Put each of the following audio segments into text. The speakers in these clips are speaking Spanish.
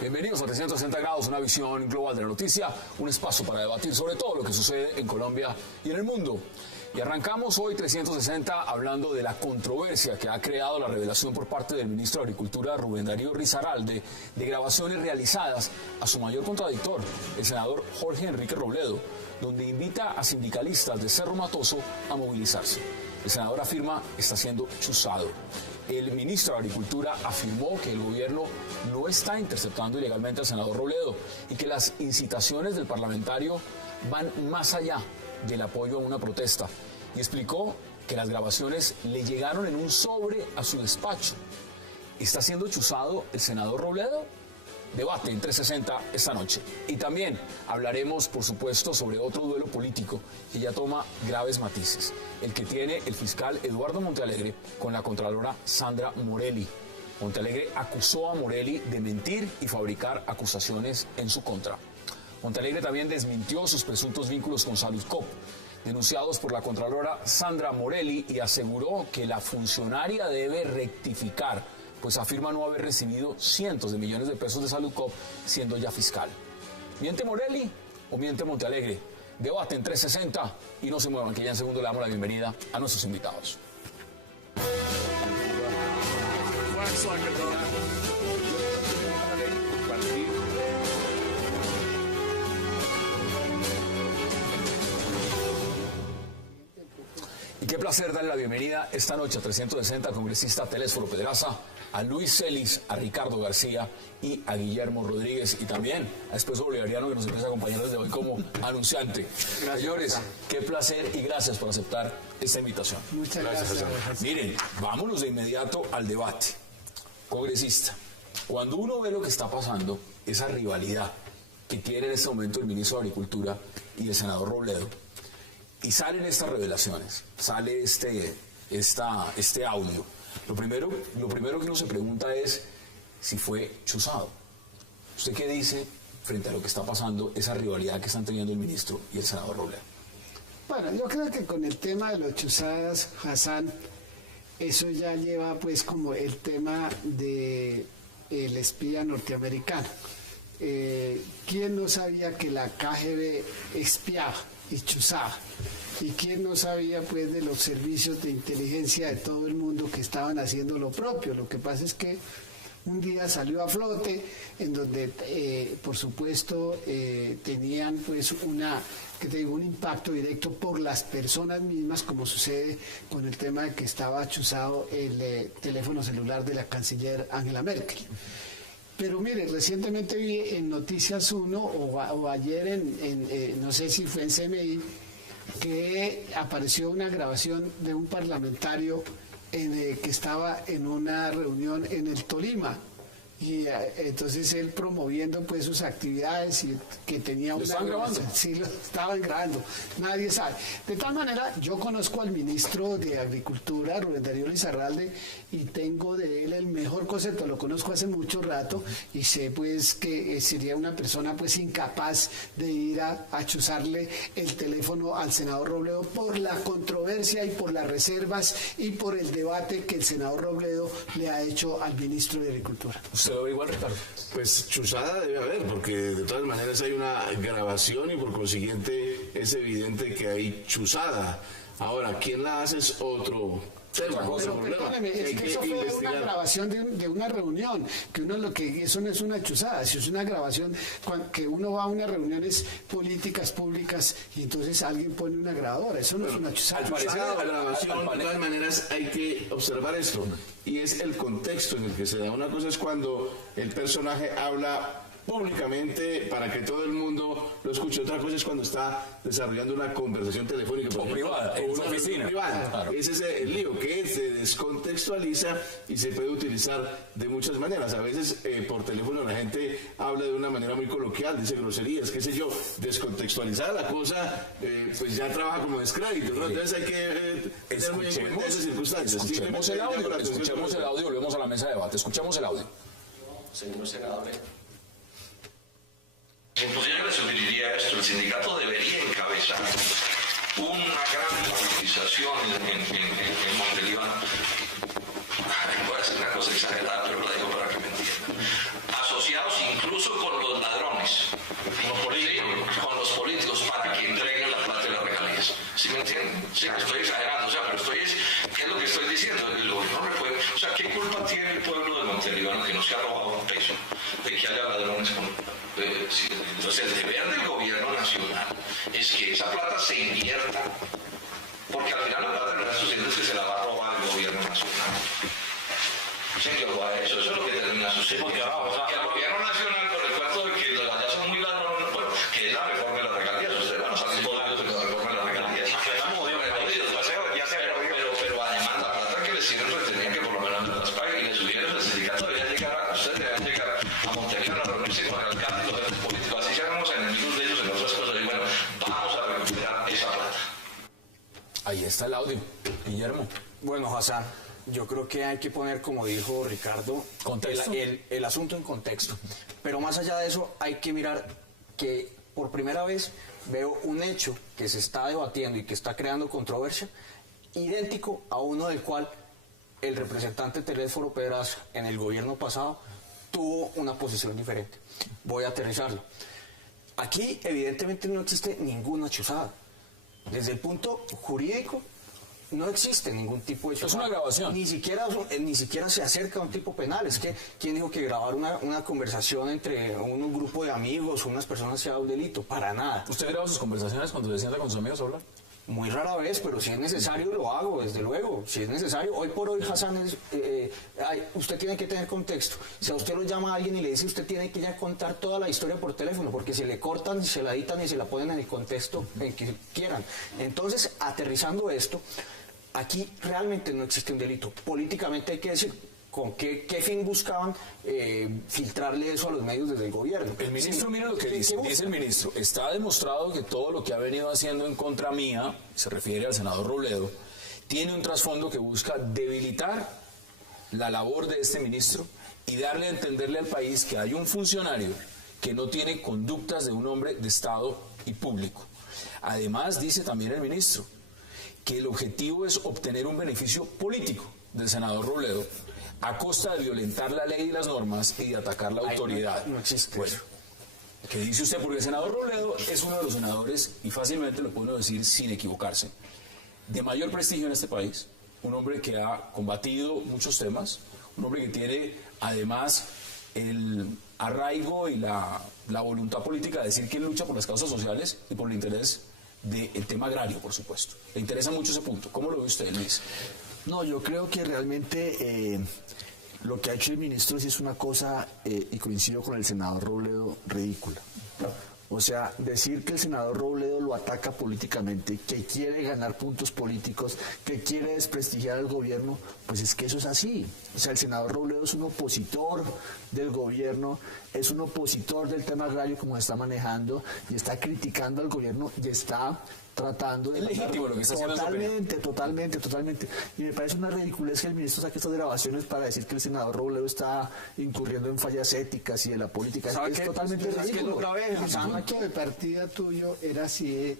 Bienvenidos a 360 grados, una visión global de la noticia, un espacio para debatir sobre todo lo que sucede en Colombia y en el mundo. Y arrancamos hoy 360 hablando de la controversia que ha creado la revelación por parte del ministro de Agricultura, Rubén Darío Risaralde, de grabaciones realizadas a su mayor contradictor, el senador Jorge Enrique Robledo, donde invita a sindicalistas de Cerro Matoso a movilizarse. El senador afirma está siendo chuzado. El ministro de Agricultura afirmó que el gobierno no está interceptando ilegalmente al senador Robledo y que las incitaciones del parlamentario van más allá del apoyo a una protesta, y explicó que las grabaciones le llegaron en un sobre a su despacho. ¿Está siendo chuzado el senador Robledo? Debate en 360 esta noche. Y también hablaremos, por supuesto, sobre otro duelo político que ya toma graves matices, el que tiene el fiscal Eduardo Montealegre con la contralora Sandra Morelli. Montealegre acusó a Morelli de mentir y fabricar acusaciones en su contra. Montealegre también desmintió sus presuntos vínculos con Saludcop, denunciados por la contralora Sandra Morelli, y aseguró que la funcionaria debe rectificar, pues afirma no haber recibido cientos de millones de pesos de Saludcop siendo ya fiscal. ¿Miente Morelli o miente Montealegre? Debate en 360 y no se muevan, que ya en segundo le damos la bienvenida a nuestros invitados. Y qué placer darle la bienvenida esta noche a 360 al congresista Telésforo Pedraza, a Luis Celis, a Ricardo García y a Guillermo Rodríguez, y también a Expreso Bolivariano, que nos empieza a acompañar desde hoy como anunciante. Gracias. Señores, qué placer y gracias por aceptar esta invitación. Muchas gracias. Miren, vámonos de inmediato al debate. Congresista, cuando uno ve lo que está pasando, esa rivalidad que tiene en este momento el ministro de Agricultura y el senador Robledo, y salen estas revelaciones, sale este audio, lo primero que uno se pregunta es si fue chuzado. ¿Usted qué dice frente a lo que está pasando, esa rivalidad que están teniendo el ministro y el senador Robledo? Bueno, yo creo que con el tema de los chuzadas, Hassan, eso ya lleva pues como el tema de el espía norteamericano. ¿Quién no sabía que la KGB espiaba y chuzaba? ¿Y quién no sabía pues de los servicios de inteligencia de todo el mundo que estaban haciendo lo propio? Lo que pasa es que un día salió a flote en donde por supuesto tenían pues un impacto directo por las personas mismas, como sucede con el tema de que estaba chuzado el teléfono celular de la canciller Angela Merkel. Pero mire, recientemente vi en Noticias 1 o ayer no sé si fue en CMI, que apareció una grabación de un parlamentario que estaba en una reunión en el Tolima, y entonces él promoviendo pues sus actividades y que tenía una... ¿Lo estaban grabando? Sí, lo estaban grabando, nadie sabe. De tal manera, yo conozco al ministro de Agricultura, Rubén Darío Risaralde, y tengo de él el mejor concepto, lo conozco hace mucho rato, y sé pues que sería una persona pues incapaz de ir a chuzarle el teléfono al senador Robledo por la controversia y por las reservas y por el debate que el senador Robledo le ha hecho al ministro de Agricultura. ¿Usted lo ve igual, Ricardo? Pues chuzada debe haber, porque de todas maneras hay una grabación y por consiguiente es evidente que hay chuzada. Ahora, ¿quién la hace es otro tema? Pero perdóneme, es que eso fue una grabación de una reunión, eso no es una chuzada, si es una grabación que uno va a unas reuniones políticas públicas y entonces alguien pone una grabadora, eso no es una chuzada. Al parecer de la grabación, de todas maneras hay que observar esto, y es el contexto en el que se da. Una cosa es cuando el personaje habla públicamente para que todo el mundo lo escuche. Otra cosa es cuando está desarrollando una conversación telefónica o privada, en una oficina. Privada. Claro. Ese es el lío, que se descontextualiza y se puede utilizar de muchas maneras. A veces por teléfono la gente habla de una manera muy coloquial, dice groserías, qué sé yo. Descontextualizada la cosa, pues ya trabaja como descrédito, ¿no? Entonces hay que tener muy en cuenta esas circunstancias. Escuchemos el audio, volvemos a la mesa de debate. Escuchemos el audio. Señor senador, ¿por qué se utilizaría respondería a esto. El sindicato debería encabezar una gran movilización en Montelíbano. Voy a decir una cosa exagerada, pero la digo para que me entiendan. Asociados incluso con los ladrones, con los políticos, para que entreguen la plata de las regalías. ¿Sí me entienden? Sí, estoy exagerando, pero ¿qué es lo que estoy diciendo? ¿Qué culpa tiene el pueblo de Montelíbano, que no se ha robado un peso, de que haya ladrones con... Entonces, el deber del gobierno nacional es que esa plata se invierta, porque al final la plata no está sucediendo, es que se la va a robar el gobierno nacional. Señor, eso es lo que termina sucediendo. Que el gobierno nacional, con el cuento de que los allá son muy ladrones, bueno, que es la reforma de las regalías, ustedes van a salir todos de la reforma de las regalías. Pero además la plata que les sirven pretendían que por lo menos las paguen, y les subieron el sindicato, ustedes deberían llegar a Montelíbano a reunirse con el alcalde y los jefes políticos, así seamos enemigos de ellos en otras cosas, y bueno, vamos a recuperar esa plata. Ahí está el audio, Guillermo. Bueno, Hassan, yo creo que hay que poner, como dijo Ricardo, el asunto en contexto. Pero más allá de eso, hay que mirar que por primera vez veo un hecho que se está debatiendo y que está creando controversia, idéntico a uno del cual el representante Telésforo Pedraza en el gobierno pasado tuvo una posición diferente. Voy a aterrizarlo. Aquí evidentemente no existe ninguna chuzada. Desde el punto jurídico no existe ningún tipo de chuzada. Es una grabación. Ni siquiera se acerca a un tipo penal. Es que, ¿quién dijo que grabar una conversación entre un grupo de amigos o unas personas sea un delito? Para nada. ¿Usted graba sus conversaciones cuando se sienta con sus amigos a hablar? Muy rara vez, pero si es necesario lo hago, desde luego. Si es necesario, hoy por hoy, Hassan, usted tiene que tener contexto. Si a usted lo llama a alguien y le dice, usted tiene que ya contar toda la historia por teléfono, porque se le cortan, se la editan y se la ponen en el contexto en que quieran. Entonces, aterrizando esto, aquí realmente no existe un delito. Políticamente hay que decir, ¿con qué fin buscaban filtrarle eso a los medios desde el gobierno? El ministro, mire lo que dice el ministro. Está demostrado que todo lo que ha venido haciendo en contra mía, se refiere al senador Robledo, tiene un trasfondo que busca debilitar la labor de este ministro y darle a entenderle al país que hay un funcionario que no tiene conductas de un hombre de Estado y público. Además, dice también el ministro que el objetivo es obtener un beneficio político del senador Robledo a costa de violentar la ley y las normas y de atacar la autoridad. No existe eso. ¿Qué dice usted? Porque el senador Robledo es uno de los senadores, y fácilmente lo puedo decir sin equivocarse, de mayor prestigio en este país, un hombre que ha combatido muchos temas, un hombre que tiene además el arraigo y la voluntad política de decir que él lucha por las causas sociales y por el interés del tema agrario, por supuesto. Le interesa mucho ese punto. ¿Cómo lo ve usted, Luis? No, yo creo que realmente lo que ha hecho el ministro sí es una cosa, y coincido con el senador Robledo, ridícula. O sea, decir que el senador Robledo lo ataca políticamente, que quiere ganar puntos políticos, que quiere desprestigiar al gobierno, pues es que eso es así. O sea, el senador Robledo es un opositor del gobierno, es un opositor del tema agrario como se está manejando, y está criticando al gobierno y está tratando de... Es legítimo lo que está haciendo. Totalmente. Y me parece una ridiculez que el ministro saque estas grabaciones para decir que el senador Robledo está incurriendo en fallas éticas y de la política. Es totalmente ridículo. El punto de partida tuyo era si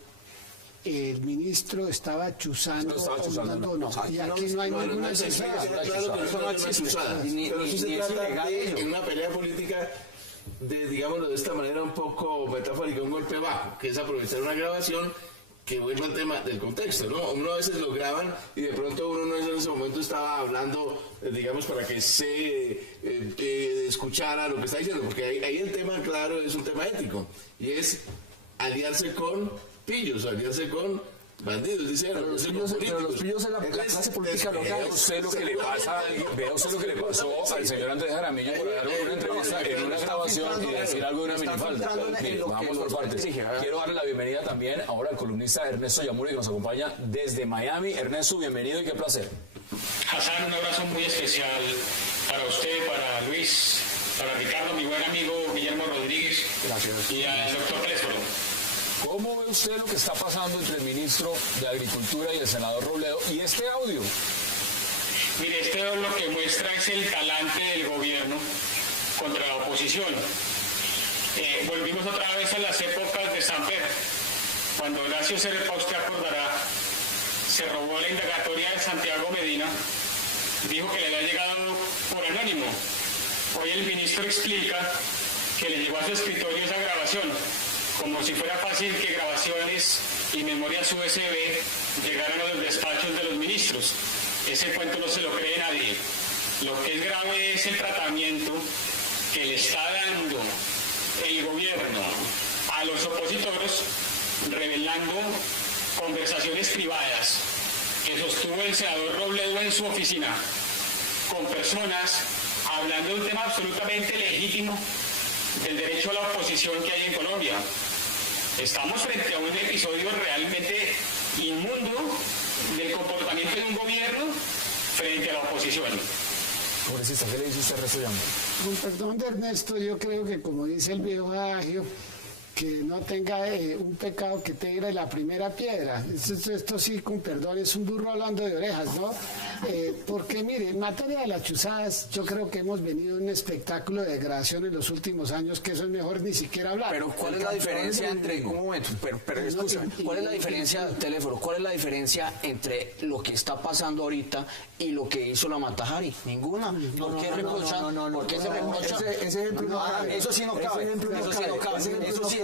el ministro estaba chuzando o no. Y aquí no hay ninguna chuzada. Pero eso se trata de una pelea política de, digámoslo de esta manera un poco metafórica, un golpe bajo, que es aprovechar una grabación que vuelva al tema del contexto, ¿no? Uno a veces lo graban y de pronto uno no en ese momento estaba hablando, digamos, para que se escuchara lo que está diciendo, porque ahí el tema, claro, es un tema ético, y es aliarse con pillos, aliarse con bandidos, dice. Pero los pillos en la clase política local. Vea usted lo que le pasó al señor Andrés Jaramillo por dar una entrevista en una grabación y decir algo de una minifalda. Vamos por partes. Quiero darle la bienvenida también ahora al columnista Ernesto Yamuri, que nos acompaña desde Miami. Ernesto, bienvenido y qué placer. Hassan, un abrazo muy especial para usted, para Luis, para Ricardo, mi buen amigo Guillermo Rodríguez. Gracias. Y al doctor Telésforo. ¿Cómo ve usted lo que está pasando entre el ministro de Agricultura y el senador Robledo y este audio? Mire, este lo que muestra es el talante del gobierno contra la oposición. Volvimos otra vez a las épocas de Stamper, cuando Horacio Serpa, usted acordará, se robó la indagatoria de Santiago Medina, dijo que le había llegado por anónimo. Hoy el ministro explica que le llegó a su escritorio esa grabación, como si fuera fácil que grabaciones y memorias USB llegaran a los despachos de los ministros. Ese cuento no se lo cree nadie. Lo que es grave es el tratamiento que le está dando el gobierno a los opositores, revelando conversaciones privadas que sostuvo el senador Robledo en su oficina con personas hablando de un tema absolutamente legítimo del derecho a la oposición que hay en Colombia. Estamos frente a un episodio realmente inmundo del comportamiento de un gobierno frente a la oposición. Congresista, ¿qué le dice usted a Ernesto Llama? Con perdón de Ernesto, yo creo que como dice el viejo adagio, que no tenga un pecado que te tire la primera piedra. Esto sí, con perdón, es un burro hablando de orejas, ¿no? Porque mire, en materia de las chuzadas, yo creo que hemos venido a un espectáculo de degradación en los últimos años, que eso es mejor ni siquiera hablar. Pero ¿cuál es la diferencia entre, un momento, pero escúchame, ¿cuál es la diferencia, teléfono, cuál es la diferencia entre lo que está pasando ahorita y lo que hizo la Matajari? Ninguna. ¿Por qué reprochan? ¿Por qué se reprochan? Ese ejemplo eso sí no cabe. Eso sí no cabe. Eso sí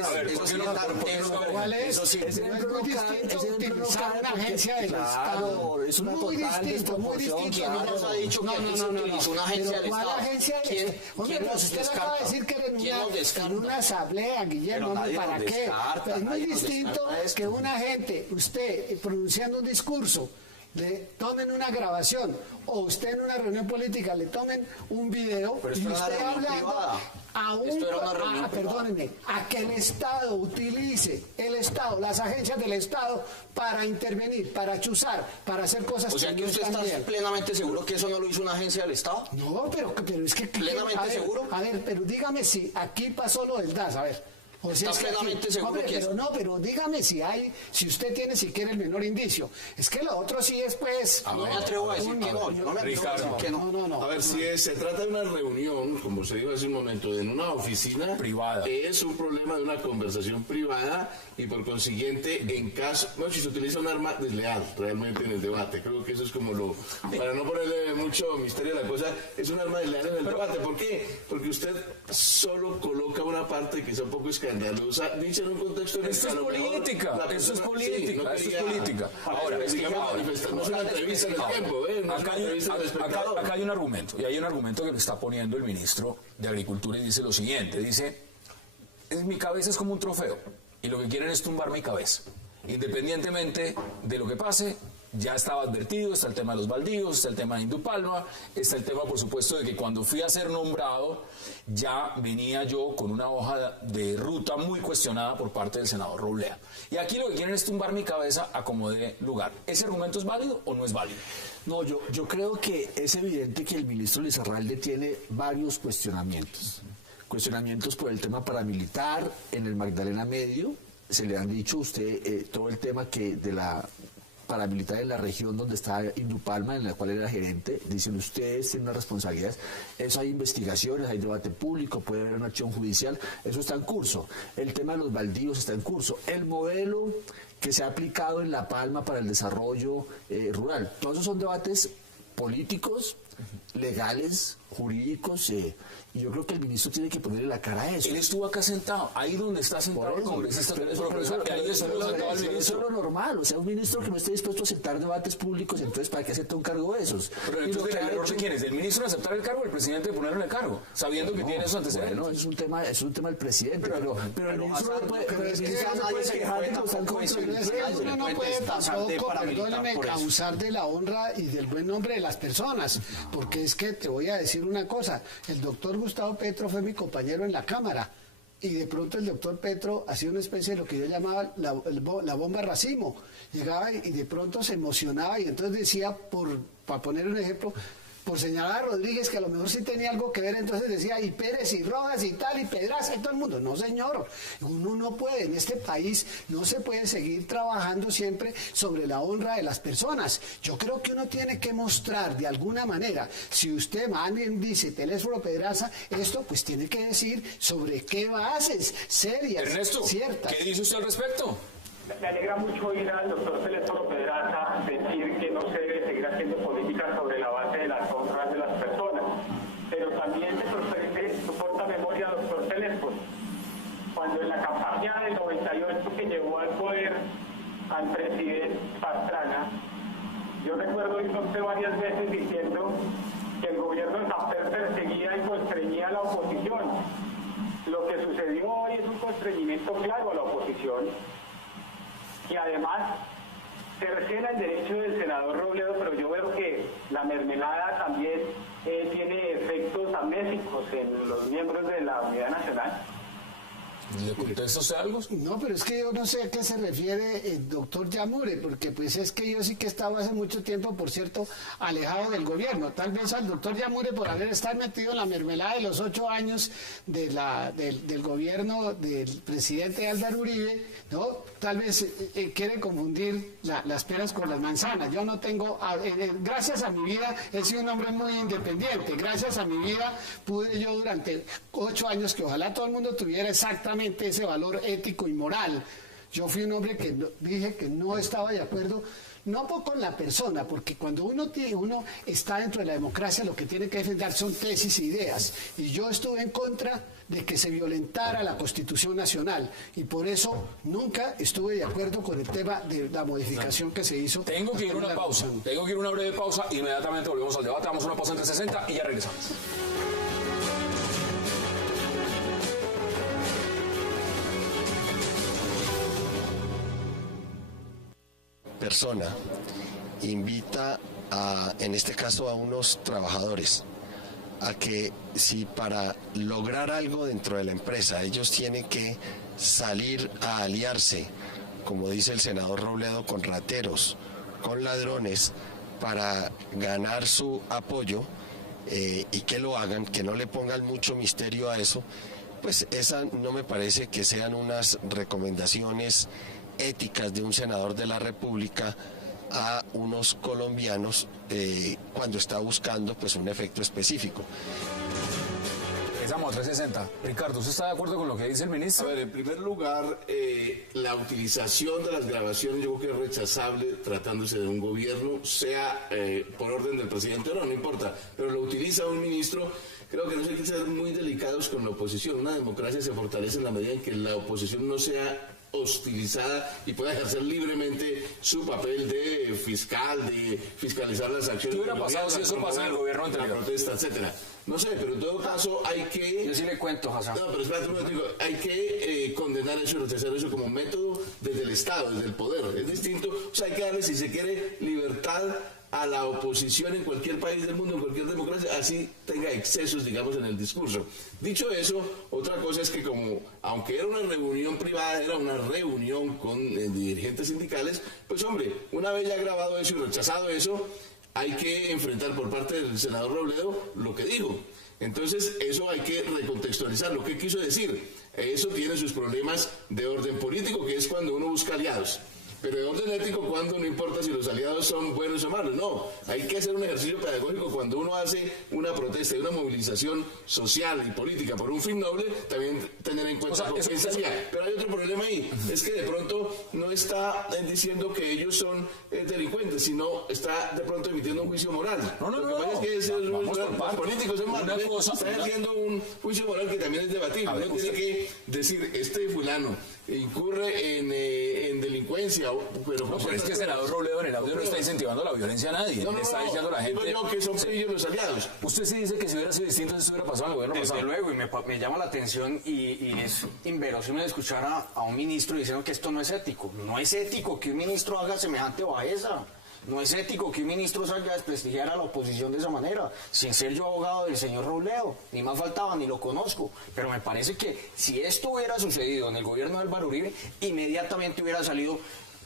¿Cuál es? Eso sí. Es muy distinto utilizar una agencia del Estado. Es una muy total distinto, muy distinto. ¿Quién nos ha dicho que aquí se utilizó una agencia del Estado? ¿Quién nos descarta? Usted acaba de decir que en una asamblea, Guillermo, ¿para qué? Es muy distinto que una gente, usted pronunciando un discurso, le tomen una grabación, o usted en una reunión política le tomen un video y usted hablando perdónenme, a que el Estado utilice, las agencias del Estado para intervenir, para chuzar, para hacer cosas. O sea que usted está plenamente seguro que eso no lo hizo una agencia del Estado. No, pero es que plenamente seguro. A ver, pero dígame si aquí pasó lo del DAS, a ver. O sea, ¿Está plenamente seguro que pero no, pero dígame si usted tiene siquiera el menor indicio. Es que lo otro sí es, pues... No me atrevo a decir que no. No me atrevo a decir que no. A ver, si se trata de una reunión, como usted dijo hace un momento, en una oficina privada, es un problema de una conversación privada y por consiguiente, en caso... Bueno, si se utiliza un arma desleal realmente en el debate, creo que eso es como lo... Para no ponerle mucho misterio a la cosa, es un arma desleal en el debate. ¿Por qué? Porque usted solo coloca una parte que es un poco escandalosa, dice en un contexto en el Esto es política, eso es política, eso es política. Ahora, no es una entrevista en el tiempo, acá hay un argumento, y hay un argumento que me está poniendo el ministro de Agricultura y dice lo siguiente, dice, mi cabeza es como un trofeo, y lo que quieren es tumbar mi cabeza. Independientemente de lo que pase, ya estaba advertido, está el tema de los baldíos, está el tema de Indupalma, está el tema, por supuesto, de que cuando fui a ser nombrado, ya venía yo con una hoja de ruta muy cuestionada por parte del senador Robledo. Y aquí lo que quieren es tumbar mi cabeza a como dé lugar. ¿Ese argumento es válido o no es válido? No, yo creo que es evidente que el ministro Lizarralde tiene varios cuestionamientos. Cuestionamientos por el tema paramilitar en el Magdalena Medio. Se le han dicho a usted todo el tema que de la paramilitar en la región donde está Indupalma, en la cual era gerente, dicen ustedes tienen una responsabilidad, eso hay investigaciones, hay debate público, puede haber una acción judicial, eso está en curso. El tema de los baldíos está en curso. El modelo que se ha aplicado en La Palma para el desarrollo rural, todos esos son debates políticos, legales, jurídicos, y yo creo que el ministro tiene que ponerle la cara a eso. Él estuvo acá sentado, ahí donde está sentado el congresista. Eso es lo normal, o sea, un ministro que no esté dispuesto a aceptar debates públicos, entonces ¿para qué acepta un cargo de esos? Pero entonces, ¿el error de quién es? ¿Del ministro de aceptar el cargo o el presidente de ponerlo en el cargo? Sabiendo que tiene esos antecedentes. Bueno, es un tema del presidente, pero el ministro no puede... Uno no puede tampoco, perdóneme, abusar de la honra y del buen nombre de las personas, porque es que te voy a decir una cosa, el doctor Gustavo Petro fue mi compañero en la Cámara y de pronto el doctor Petro hacía una especie de lo que yo llamaba la bomba racimo, llegaba y de pronto se emocionaba y entonces decía, para poner un ejemplo, por señalar a Rodríguez, que a lo mejor sí tenía algo que ver, entonces decía, y Pérez, y Rojas, y tal, y Pedraza, y todo el mundo. No, señor, uno no puede, en este país no se puede seguir trabajando siempre sobre la honra de las personas. Yo creo que uno tiene que mostrar de alguna manera, si usted dice Telésforo Pedraza, esto pues tiene que decir sobre qué bases serias, Ernesto, ciertas. ¿qué dice usted al respecto? Me alegra mucho oír al doctor Telésforo Pedraza decir que no se debe seguir haciendo política sobre la base de las honras de las personas. Pero también me sorprende su corta memoria, doctor Telésforo, cuando en la campaña del 98 que llevó al poder al presidente Pastrana, yo recuerdo irme usted varias veces diciendo que el gobierno de Samper perseguía y constreñía a la oposición. Lo que sucedió hoy es un constreñimiento claro a la oposición, y además cercena el derecho del senador Robledo, pero yo veo que la mermelada también tiene efectos amnésicos en los miembros de la Unidad Nacional. ¿Le contesta usted algo? No, pero es que yo no sé a qué se refiere el doctor Yamure, porque pues es que yo sí que estaba hace mucho tiempo, por cierto, alejado del gobierno. Tal vez al doctor Yamure, por haber estado metido en la mermelada de los 8 años del gobierno del presidente Álvaro Uribe, ¿no? Tal vez quiere confundir las peras con las manzanas. Yo no tengo, gracias a mi vida, he sido un hombre muy independiente. Gracias a mi vida pude yo durante 8 años, que ojalá todo el mundo tuviera exactamente ese valor ético y moral. Yo fui un hombre que dije que no estaba de acuerdo, no con la persona, porque cuando uno está dentro de la democracia, lo que tiene que defender son tesis e ideas, y yo estuve en contra de que se violentara la Constitución Nacional, y por eso nunca estuve de acuerdo con el tema de la modificación que se hizo. Tengo que ir a una pausa, tengo que ir a una breve pausa, inmediatamente volvemos al debate, damos una pausa entre 60 y ya regresamos. Persona invita en este caso a unos trabajadores a que si para lograr algo dentro de la empresa ellos tienen que salir a aliarse, como dice el senador Robledo, con rateros, con ladrones, para ganar su apoyo, y que lo hagan, que no le pongan mucho misterio a eso, pues esa no me parece que sean unas recomendaciones éticas de un senador de la República a unos colombianos cuando está buscando pues un efecto específico. Estamos a 360. Ricardo, ¿usted está de acuerdo con lo que dice el ministro? A ver, en primer lugar, la utilización de las grabaciones yo creo que es rechazable tratándose de un gobierno, sea por orden del presidente o no, no importa, pero lo utiliza un ministro. Creo que no hay que ser muy delicados con la oposición. Una democracia se fortalece en la medida en que la oposición no sea hostilizada y pueda ejercer libremente su papel de fiscal, de fiscalizar las acciones. ¿Qué hubiera pasado si eso pasa en el gobierno anterior? La protesta, etcétera. No sé, pero en todo caso hay que... Yo sí le cuento, Hassan. No, pero espérate un momento, hay que condenar eso y rechazar eso como método desde el Estado, desde el poder. Es distinto, o sea, hay que darle, si se quiere, libertad a la oposición en cualquier país del mundo, en cualquier democracia, así tenga excesos, digamos, en el discurso. Dicho eso, otra cosa es que como, aunque era una reunión privada, era una reunión con dirigentes sindicales, pues hombre, una vez ya grabado eso y rechazado eso, hay que enfrentar por parte del senador Robledo lo que dijo. Entonces, eso hay que recontextualizar. Lo que quiso decir, eso tiene sus problemas de orden político, que es cuando uno busca aliados. Pero de orden ético, cuando no importa si los aliados son buenos o malos, no. Hay que hacer un ejercicio pedagógico cuando uno hace una protesta y una movilización social y política por un fin noble, también tener en cuenta lo que pensaría. Pero hay otro problema ahí, es que de pronto no está diciendo que ellos son delincuentes, sino está de pronto emitiendo un juicio moral. No. Es que los políticos son malos. Están haciendo un juicio moral que también es debatible. Uno tiene que decir, este fulano incurre en delincuencia, pero es que el senador Robledo en el audio no está incentivando la violencia a nadie, le está diciendo a la gente... Digo yo que son ellos los aliados. Usted sí dice que si hubiera sido distinto, eso hubiera pasado en el gobierno pasado. Desde luego, y me llama la atención y es inverosímil escuchar a un ministro diciendo que esto no es ético. No es ético que un ministro haga semejante bajeza. No es ético que un ministro salga a desprestigiar a la oposición de esa manera, sin ser yo abogado del señor Robledo, ni más faltaba, ni lo conozco, pero me parece que si esto hubiera sucedido en el gobierno de Álvaro Uribe, inmediatamente hubiera salido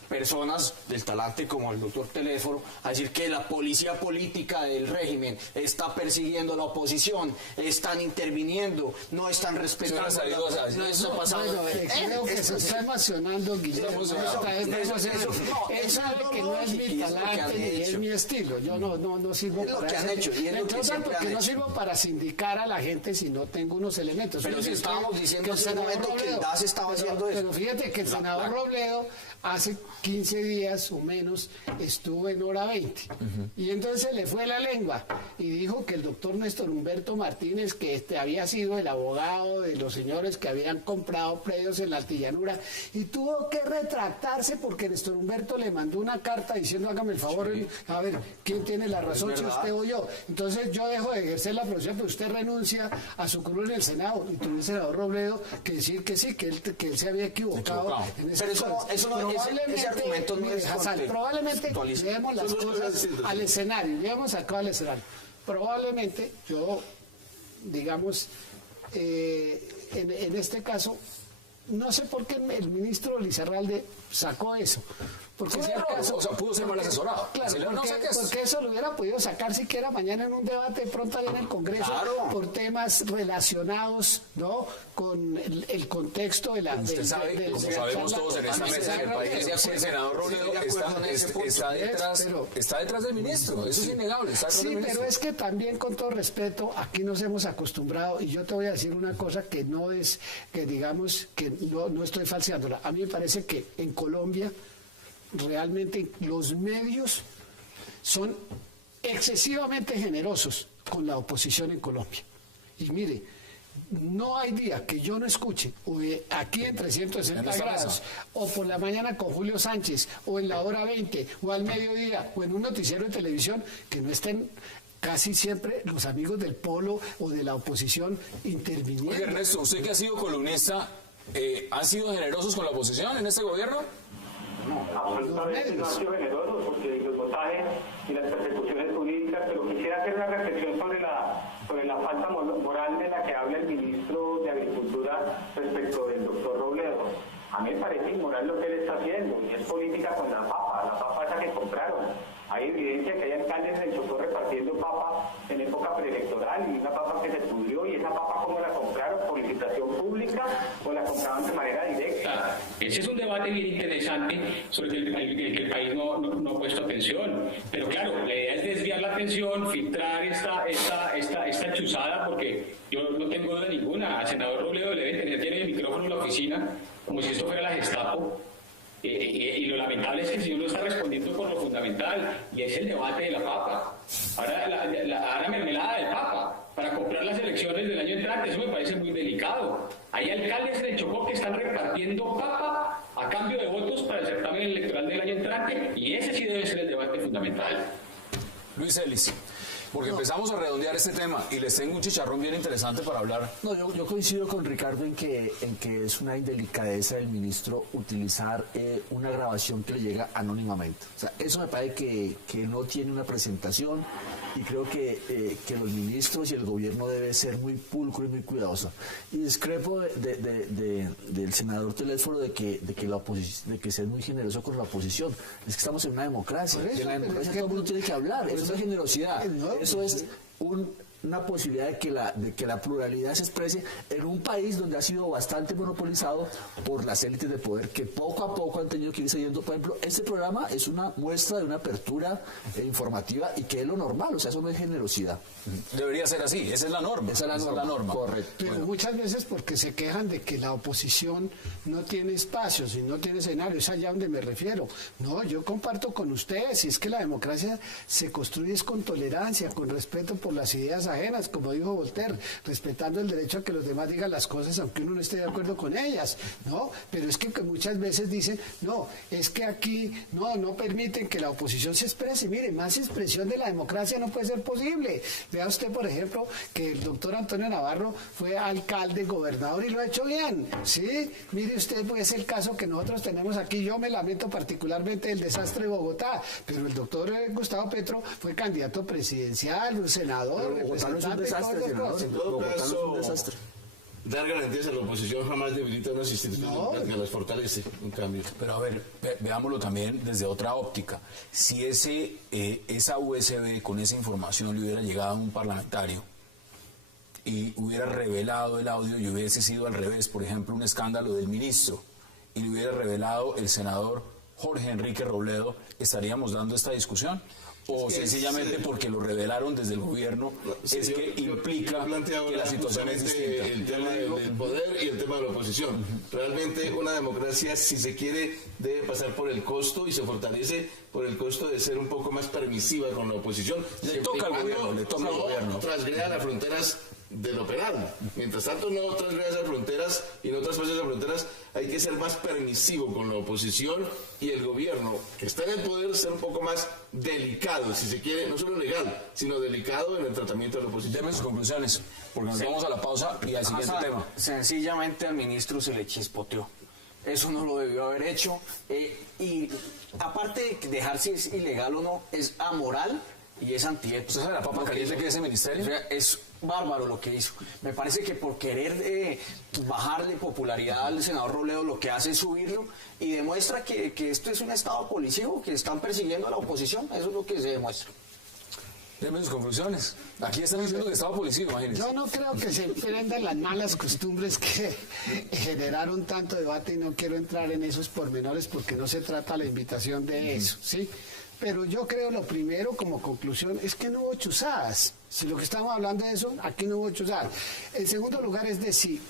personas del talante como el doctor Teléfono a decir que la policía política del régimen está persiguiendo a la oposición, están interviniendo, no están respetando. Bueno, creo que se está emocionando, Guillermo. Él sabe que no es mi talante ni es mi estilo. Yo no sirvo para eso. Porque no sirvo para sindicar a la gente si no tengo unos elementos. Pero si estábamos diciendo en ese momento que el DAS estaba haciendo eso. Pero fíjate que el senador Robledo hace 15 días o menos estuvo en Hora 20 y entonces se le fue la lengua y dijo que el doctor Néstor Humberto Martínez, que había sido el abogado de los señores que habían comprado predios en la Altillanura, y tuvo que retractarse porque Néstor Humberto le mandó una carta diciendo hágame el favor, a ver, ¿quién tiene la razón, si usted o yo? Entonces yo dejo de ejercer la profesión, pero usted renuncia a su curul en el Senado, y tuvo el senador Robledo que decir que sí, que él se había equivocado. En ese pero ese argumento no es probablemente llevemos las cosas al escenario, llevemos acá al escenario. Probablemente yo, digamos, en este caso, no sé por qué el ministro Lizarralde sacó eso. Porque si o sea, pudo ser mal asesorado. Claro, porque eso lo hubiera podido sacar siquiera mañana en un debate pronto ahí en el Congreso, por temas relacionados, ¿no?, con el contexto de la... Usted sabe, como sabemos todos en esta mesa en el país, el senador Robledo está detrás del ministro, eso es innegable. Sí, pero es que también, con todo respeto, aquí nos hemos acostumbrado, y yo te voy a decir una cosa que no es, que digamos, que no estoy falseándola. A mí me parece que en Colombia realmente los medios son excesivamente generosos con la oposición en Colombia. Y mire, no hay día que yo no escuche, o aquí en 360 grados, o por la mañana con Julio Sánchez, o en la Hora 20, o al mediodía, o en un noticiero de televisión, que no estén casi siempre los amigos del polo o de la oposición interviniendo. Oye, Ernesto, usted que ha sido columnista, ¿han sido generosos con la oposición en este gobierno? No, absolutamente no han sido generosos, porque los montajes y las persecuciones jurídicas, pero quisiera hacer una reflexión sobre la falta moral de la que habla el ministro de Agricultura respecto del doctor Robledo. A mí me parece inmoral lo que él está haciendo, y es política con la papa esa que compraron. Hay evidencia que hay alcaldes del Chocó repartiendo papa en época preelectoral, y una papa que se pudrió, y esa papa ¿cómo la compraron? ¿Por licitación pública o la compraban de manera directa? Ese es un debate bien interesante sobre el que el país no ha puesto atención. Pero claro, la idea es desviar la atención, filtrar esta chuzada, porque yo no tengo duda ninguna. Al senador Robledo tiene el micrófono en la oficina como si esto fuera la Gestapo. Y lo lamentable es que el señor no está respondiendo por lo fundamental, y es el debate de la papa. Ahora la mermelada del papa para comprar las elecciones del año entrante, eso me parece muy delicado. Hay alcaldes del Chocó que están repartiendo papa a cambio de votos para el certamen electoral del año entrante, y ese sí debe ser el debate fundamental. Luis Ellis, porque empezamos a redondear este tema y les tengo un chicharrón bien interesante para hablar. No, yo coincido con Ricardo en que es una indelicadeza del ministro utilizar una grabación que le llega anónimamente. O sea, eso me parece que no tiene una presentación, y creo que los ministros y el gobierno debe ser muy pulcro y muy cuidadoso. Y discrepo del senador Teléfono de que ser muy generoso con la oposición. Es que estamos en una democracia. En la democracia todo el mundo tiene que hablar. Eso no es generosidad. Eso es una posibilidad de que la pluralidad se exprese en un país donde ha sido bastante monopolizado por las élites de poder, que poco a poco han tenido que ir saliendo. Por ejemplo, este programa es una muestra de una apertura informativa, y que es lo normal, o sea, eso no es generosidad. Debería ser así, esa es la norma. Esa es la norma. Correcto. Pero muchas veces porque se quejan de que la oposición no tiene espacios y no tiene escenario, es allá donde me refiero. No, yo comparto con ustedes, y es que la democracia se construye es con tolerancia, con respeto por las ideas ajenas, como dijo Voltaire, respetando el derecho a que los demás digan las cosas aunque uno no esté de acuerdo con ellas, ¿no? Pero es que muchas veces dicen, no, es que aquí no permiten que la oposición se exprese. Mire, más expresión de la democracia no puede ser posible. Vea usted, por ejemplo, que el doctor Antonio Navarro fue alcalde, gobernador, y lo ha hecho bien, ¿sí? Mire usted, pues, el caso que nosotros tenemos aquí. Yo me lamento particularmente del desastre de Bogotá, pero el doctor Gustavo Petro fue candidato presidencial, un senador, Bogotá no es un desastre, senador. En todo caso, dar garantías a la oposición jamás debilita unas instituciones democráticas, las fortalece, en cambio. Pero a ver, veámoslo también desde otra óptica. Si esa USB con esa información le hubiera llegado a un parlamentario y hubiera revelado el audio y hubiese sido al revés, por ejemplo, un escándalo del ministro, y le hubiera revelado el senador Jorge Enrique Robledo, ¿estaríamos dando esta discusión? O sencillamente porque lo revelaron desde el gobierno, es que implica que la situación es distinta. El tema del poder y el tema de la oposición. Realmente una democracia, si se quiere, debe pasar por el costo y se fortalece por el costo de ser un poco más permisiva con la oposición. Le toca al gobierno. Transgreda las fronteras de lo penal. Mientras tanto no transgreda esas fronteras y no traspase esas fronteras, hay que ser más permisivo con la oposición y el gobierno que está en el poder ser un poco más delicado, si se quiere, no solo legal, sino delicado en el tratamiento de la oposición. Deme sus conclusiones, porque nos vamos a la pausa y al siguiente tema. Sencillamente al ministro se le chispoteó. Eso no lo debió haber hecho. Y aparte de dejar si es ilegal o no, es amoral y es antiético. ¿Usted sabe la papa caliente que es ese ministerio? O sea, es bárbaro lo que hizo. Me parece que por querer bajarle popularidad al senador Robledo, lo que hace es subirlo y demuestra que esto es un estado policíaco, que están persiguiendo a la oposición. Eso es lo que se demuestra. Deme sus conclusiones. Aquí están diciendo que estaba policía, imagínense. Yo no creo que se prendan las malas costumbres que generaron tanto debate y no quiero entrar en esos pormenores porque no se trata la invitación de eso, ¿sí? Pero yo creo lo primero como conclusión es que no hubo chuzadas. Si lo que estamos hablando de eso, aquí no hubo chuzadas. En segundo lugar es decir,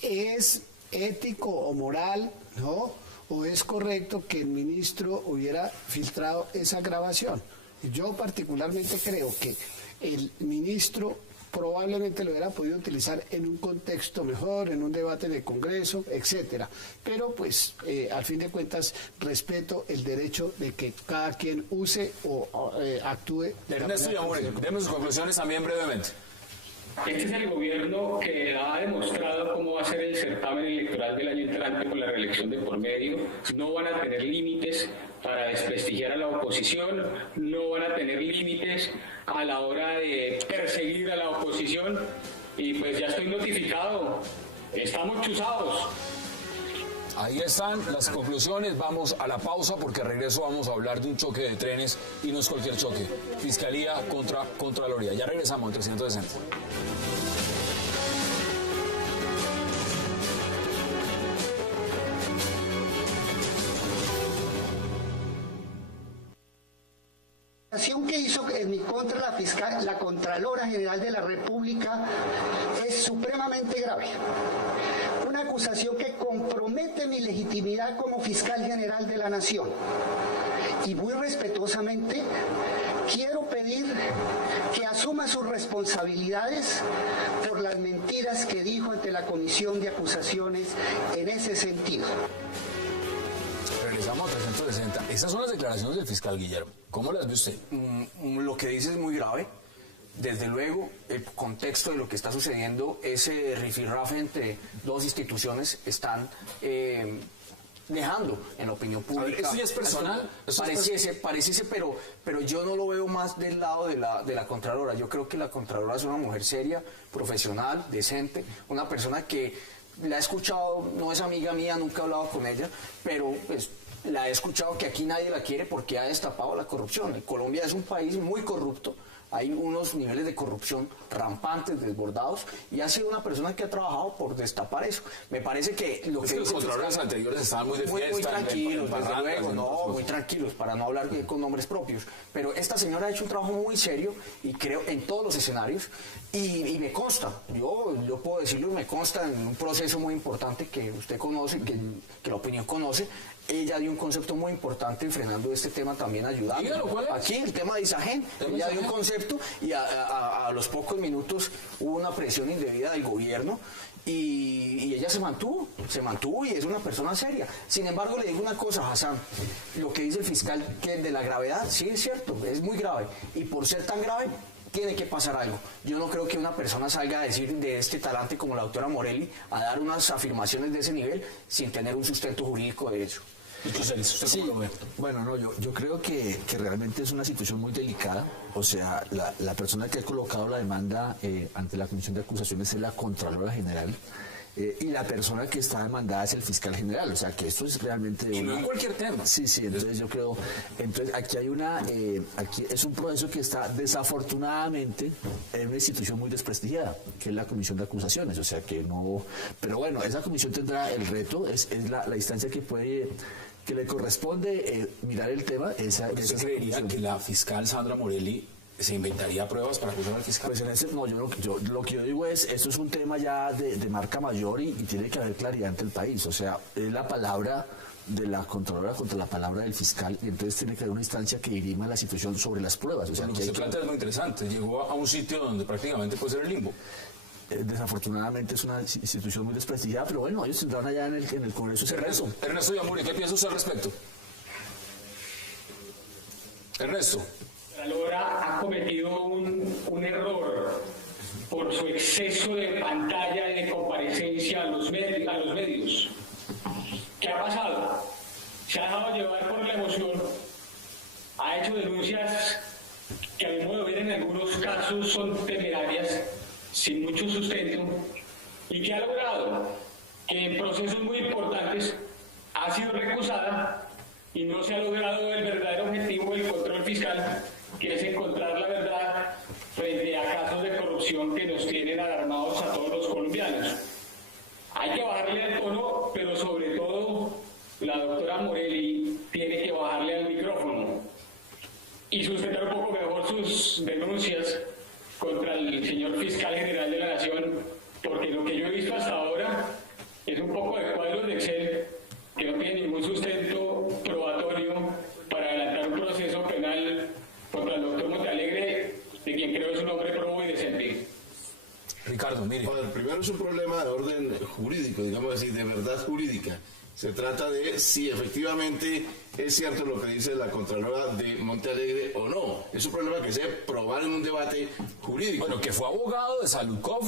¿es ético o moral, no? ¿O es correcto que el ministro hubiera filtrado esa grabación? Yo particularmente creo que el ministro probablemente lo hubiera podido utilizar en un contexto mejor, en un debate en el Congreso, etcétera. Pero pues al fin de cuentas respeto el derecho de que cada quien use o actúe. Ernesto Yamure, deme sus conclusiones también brevemente. Este es el gobierno que ha demostrado cómo va a ser el certamen electoral del año entrante con la reelección de por medio. No van a tener límites para desprestigiar a la oposición, no van a tener límites a la hora de perseguir a la oposición. Y pues ya estoy notificado, estamos chuzados. Ahí están las conclusiones, vamos a la pausa porque al regreso vamos a hablar de un choque de trenes y no es cualquier choque. Fiscalía contra Contraloría. Ya regresamos en 360. La acción que hizo en mi contra la Contralora General de la República es supremamente grave. Una acusación que compromete mi legitimidad como fiscal general de la Nación. Y muy respetuosamente quiero pedir que asuma sus responsabilidades por las mentiras que dijo ante la Comisión de Acusaciones en ese sentido. Regresamos a 360. Esas son las declaraciones del fiscal Guillermo. ¿Cómo las ve usted? Lo que dice es muy grave. Desde luego, el contexto de lo que está sucediendo, ese rifirrafe entre dos instituciones están dejando en la opinión pública. ¿Eso ya es personal? Pareciese, pero yo no lo veo más del lado de la Contralora. Yo creo que la Contralora es una mujer seria, profesional, decente, una persona que la he escuchado, no es amiga mía, nunca he hablado con ella, pero pues la he escuchado que aquí nadie la quiere porque ha destapado la corrupción. Colombia es un país muy corrupto. Hay unos niveles de corrupción rampantes, desbordados, y ha sido una persona que ha trabajado por destapar eso. Me parece que lo que los controladores anteriores estaban muy de fiesta, muy tranquilos, desde luego, muy tranquilos, para no hablar con nombres propios. Pero esta señora ha hecho un trabajo muy serio, y creo, en todos los escenarios, y me consta, yo puedo decirlo, me consta en un proceso muy importante que usted conoce, que la opinión conoce. Ella dio un concepto muy importante frenando este tema también, ayudando. Dígalo, ¿cuál es? Aquí el tema de Isagen. Ella dio un concepto y a los pocos minutos hubo una presión indebida del gobierno y ella se mantuvo y es una persona seria. Sin embargo, le digo una cosa, Hassan, lo que dice el fiscal, que de la gravedad, sí es cierto, es muy grave. Y por ser tan grave, tiene que pasar algo. Yo no creo que una persona salga a decir de este talante como la doctora Morelli, a dar unas afirmaciones de ese nivel sin tener un sustento jurídico de eso. Sí, bueno, no, yo creo que realmente es una situación muy delicada. O sea, la persona que ha colocado la demanda ante la Comisión de Acusaciones es la Contralora General. Y la persona que está demandada es el fiscal general, o sea que esto es realmente... Y no en cualquier tema. Sí, entonces yo creo... Entonces aquí hay aquí es un proceso que está desafortunadamente en una institución muy desprestigiada, que es la Comisión de Acusaciones, o sea que no... Pero bueno, esa comisión tendrá el reto, es la instancia que le corresponde mirar el tema. ¿Usted creería que la fiscal Sandra Morelli se inventaría pruebas para acusar al fiscal? Pues lo que yo digo es, esto es un tema ya de marca mayor y tiene que haber claridad ante el país. O sea, es la palabra de la Contralora contra la palabra del fiscal, y entonces tiene que haber una instancia que dirima la situación sobre las pruebas. O sea, lo que se plantea es muy interesante. Llegó a un sitio donde prácticamente puede ser el limbo. Desafortunadamente es una institución muy desprestigiada, pero bueno, ellos tendrán allá en el Congreso. Ernesto Yamuri, ¿qué piensa usted al respecto? Ernesto. Contralora ha cometido un error por su exceso de pantalla y de comparecencia a los medios. ¿Qué ha pasado? Se ha dejado llevar por la emoción, ha hecho denuncias que a mi modo de ver en algunos casos son temerarias, sin mucho sustento, y que ha logrado que en procesos muy importantes ha sido recusada y no se ha logrado el verdadero objetivo del control fiscal, que es encontrar la verdad frente a casos de corrupción que nos tienen alarmados a todos los colombianos. Hay que bajarle el tono, pero sobre todo la doctora Morelli tiene que bajarle al micrófono y sustentar un poco mejor sus denuncias contra el señor fiscal general de la Nación, porque lo que yo he visto hasta ahora es un poco de cuadros de Excel que no tienen ningún sustento probatorio para adelantar un proceso penal contra el doctor Montealegre, de quien creo es un hombre probo y decente. Ricardo, mire. Bueno, primero es un problema de orden jurídico, digamos así, de verdad jurídica. Se trata de si efectivamente es cierto lo que dice la Contralora de Montealegre o no. Es un problema que se debe probar en un debate jurídico. Bueno, que fue abogado de Saludco,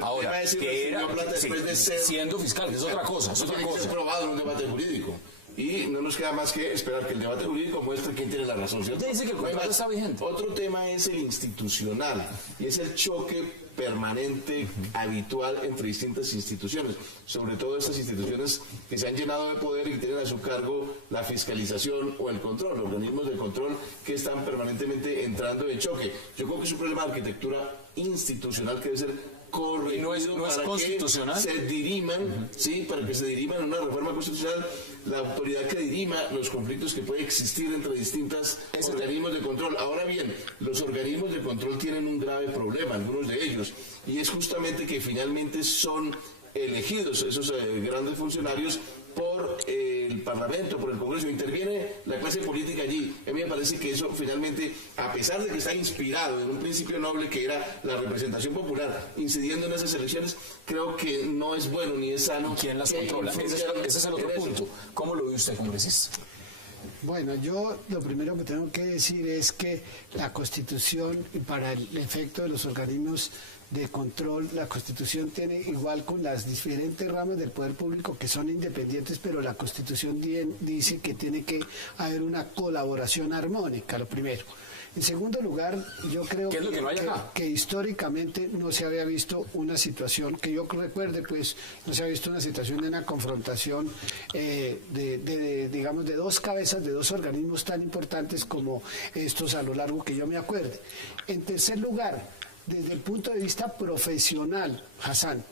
Ahora, que era después de ser, siendo fiscal, que es otra cosa. Es otra cosa. Probado en un debate jurídico. Y no nos queda más que esperar que el debate jurídico muestre quién tiene la razón, ¿cierto? Usted dice que el contrato está vigente. Otro tema es el institucional, y es el choque permanente, habitual entre distintas instituciones, sobre todo estas instituciones que se han llenado de poder y que tienen a su cargo la fiscalización o el control, organismos de control que están permanentemente entrando en choque. Yo creo que es un problema de arquitectura institucional que debe ser corregido, no es constitucional, que se diriman, sí, para que se diriman una reforma constitucional, la autoridad que dirima los conflictos que puede existir entre distintos organismos de control. Ahora bien, los organismos de control tienen un grave problema, algunos de ellos, y es justamente que finalmente son elegidos esos grandes funcionarios por el Parlamento, por el Congreso, interviene la clase política allí. A mí me parece que eso finalmente, a pesar de que está inspirado en un principio noble que era la representación popular, incidiendo en esas elecciones, creo que no es bueno ni es sano. ¿Quién las controla? Ese es el otro punto. ¿Cómo lo ve usted, congresista? Bueno, yo lo primero que tengo que decir es que la Constitución, y para el efecto de los organismos de control, la Constitución tiene, igual con las diferentes ramas del poder público que son independientes, pero la Constitución dice que tiene que haber una colaboración armónica, lo primero. En segundo lugar, yo creo que históricamente no se había visto una situación, que yo recuerde, pues, no se había visto una situación de una confrontación digamos, de dos cabezas, de dos organismos tan importantes como estos a lo largo que yo me acuerde. En tercer lugar, desde el punto de vista profesional, Hassan,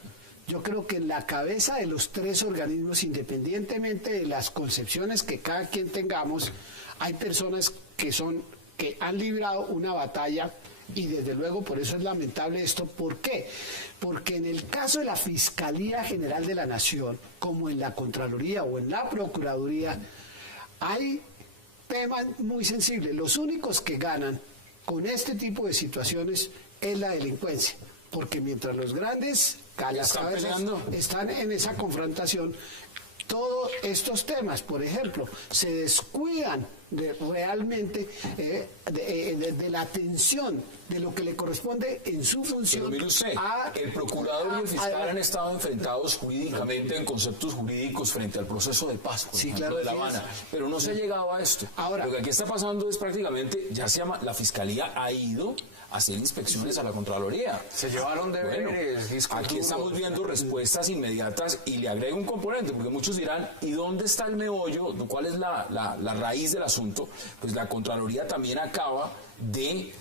yo creo que en la cabeza de los tres organismos, independientemente de las concepciones que cada quien tengamos, hay personas que han librado una batalla, y desde luego por eso es lamentable esto. ¿Por qué? Porque en el caso de la Fiscalía General de la Nación, como en la Contraloría o en la Procuraduría, hay temas muy sensibles. Los únicos que ganan con este tipo de situaciones es la delincuencia, porque mientras los grandes están en esa confrontación, todos estos temas, por ejemplo, se descuidan realmente de la atención de lo que le corresponde en su función. Pero mire usted, el procurador y el fiscal han estado enfrentados jurídicamente en conceptos jurídicos frente al proceso de paz, por ejemplo, de La Habana, pero no se ha llegado a esto. Ahora, lo que aquí está pasando es prácticamente, la Fiscalía ha ido a hacer inspecciones a la Contraloría. Se llevaron deberes. Aquí estamos viendo respuestas inmediatas y le agrego un componente, porque muchos dirán, ¿y dónde está el meollo? ¿Cuál es la raíz del asunto? Pues la Contraloría también acaba de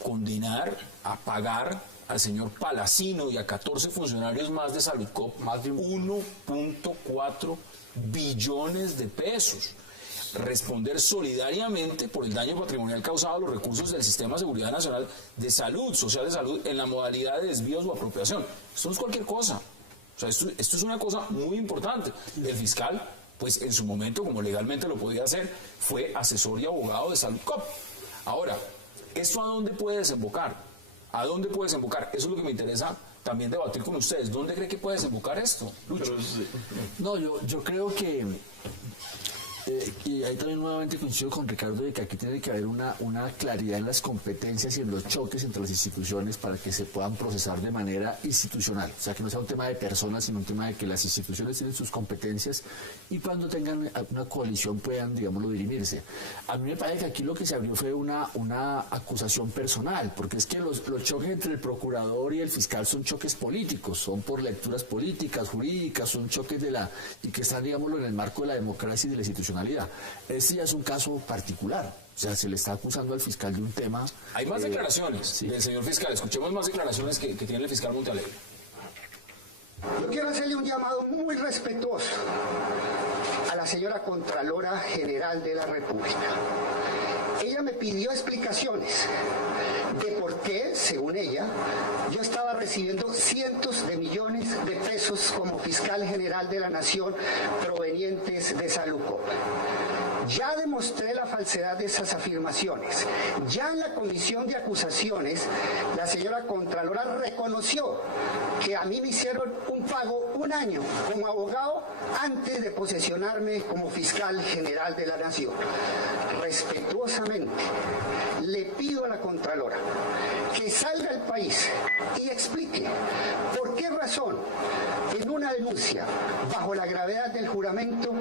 condenar a pagar al señor Palacino y a 14 funcionarios más de Saludcop más de 1.4 billones de pesos. Responder solidariamente por el daño patrimonial causado a los recursos del Sistema de Seguridad Nacional de Salud, Social de Salud, en la modalidad de desvíos o apropiación. Esto no es cualquier cosa. O sea, esto es una cosa muy importante. El fiscal, pues en su momento, como legalmente lo podía hacer, fue asesor y abogado de Saludcop. Ahora, ¿esto a dónde puede desembocar? ¿A dónde puede desembocar? Eso es lo que me interesa también debatir con ustedes. ¿Dónde cree que puede desembocar esto, Lucho? No, yo creo que... y ahí también nuevamente coincido con Ricardo de que aquí tiene que haber una claridad en las competencias y en los choques entre las instituciones para que se puedan procesar de manera institucional. O sea, que no sea un tema de personas, sino un tema de que las instituciones tienen sus competencias y cuando tengan una coalición puedan, digámoslo, dirimirse. A mí me parece que aquí lo que se abrió fue una acusación personal, porque es que los choques entre el procurador y el fiscal son choques políticos, son por lecturas políticas, jurídicas, son choques y que están, digámoslo, en el marco de la democracia y de la institucionalidad. Este ya es un caso particular. O sea, se le está acusando al fiscal de un tema... Hay más declaraciones del señor fiscal. Escuchemos más declaraciones que tiene el fiscal Montealegre. Yo quiero hacerle un llamado muy respetuoso a la señora Contralora General de la República. Ella me pidió explicaciones de por qué, según ella, yo estaba recibiendo cientos de millones de pesos como fiscal general de la Nación provenientes de Saludcop. Ya demostré la falsedad de esas afirmaciones. Ya en la comisión de acusaciones, la señora Contralora reconoció que a mí me hicieron un pago un año como abogado antes de posesionarme como fiscal general de la Nación. Respetuosamente, le pido a la Contralora que salga al país y explique por qué razón en una denuncia bajo la gravedad del juramento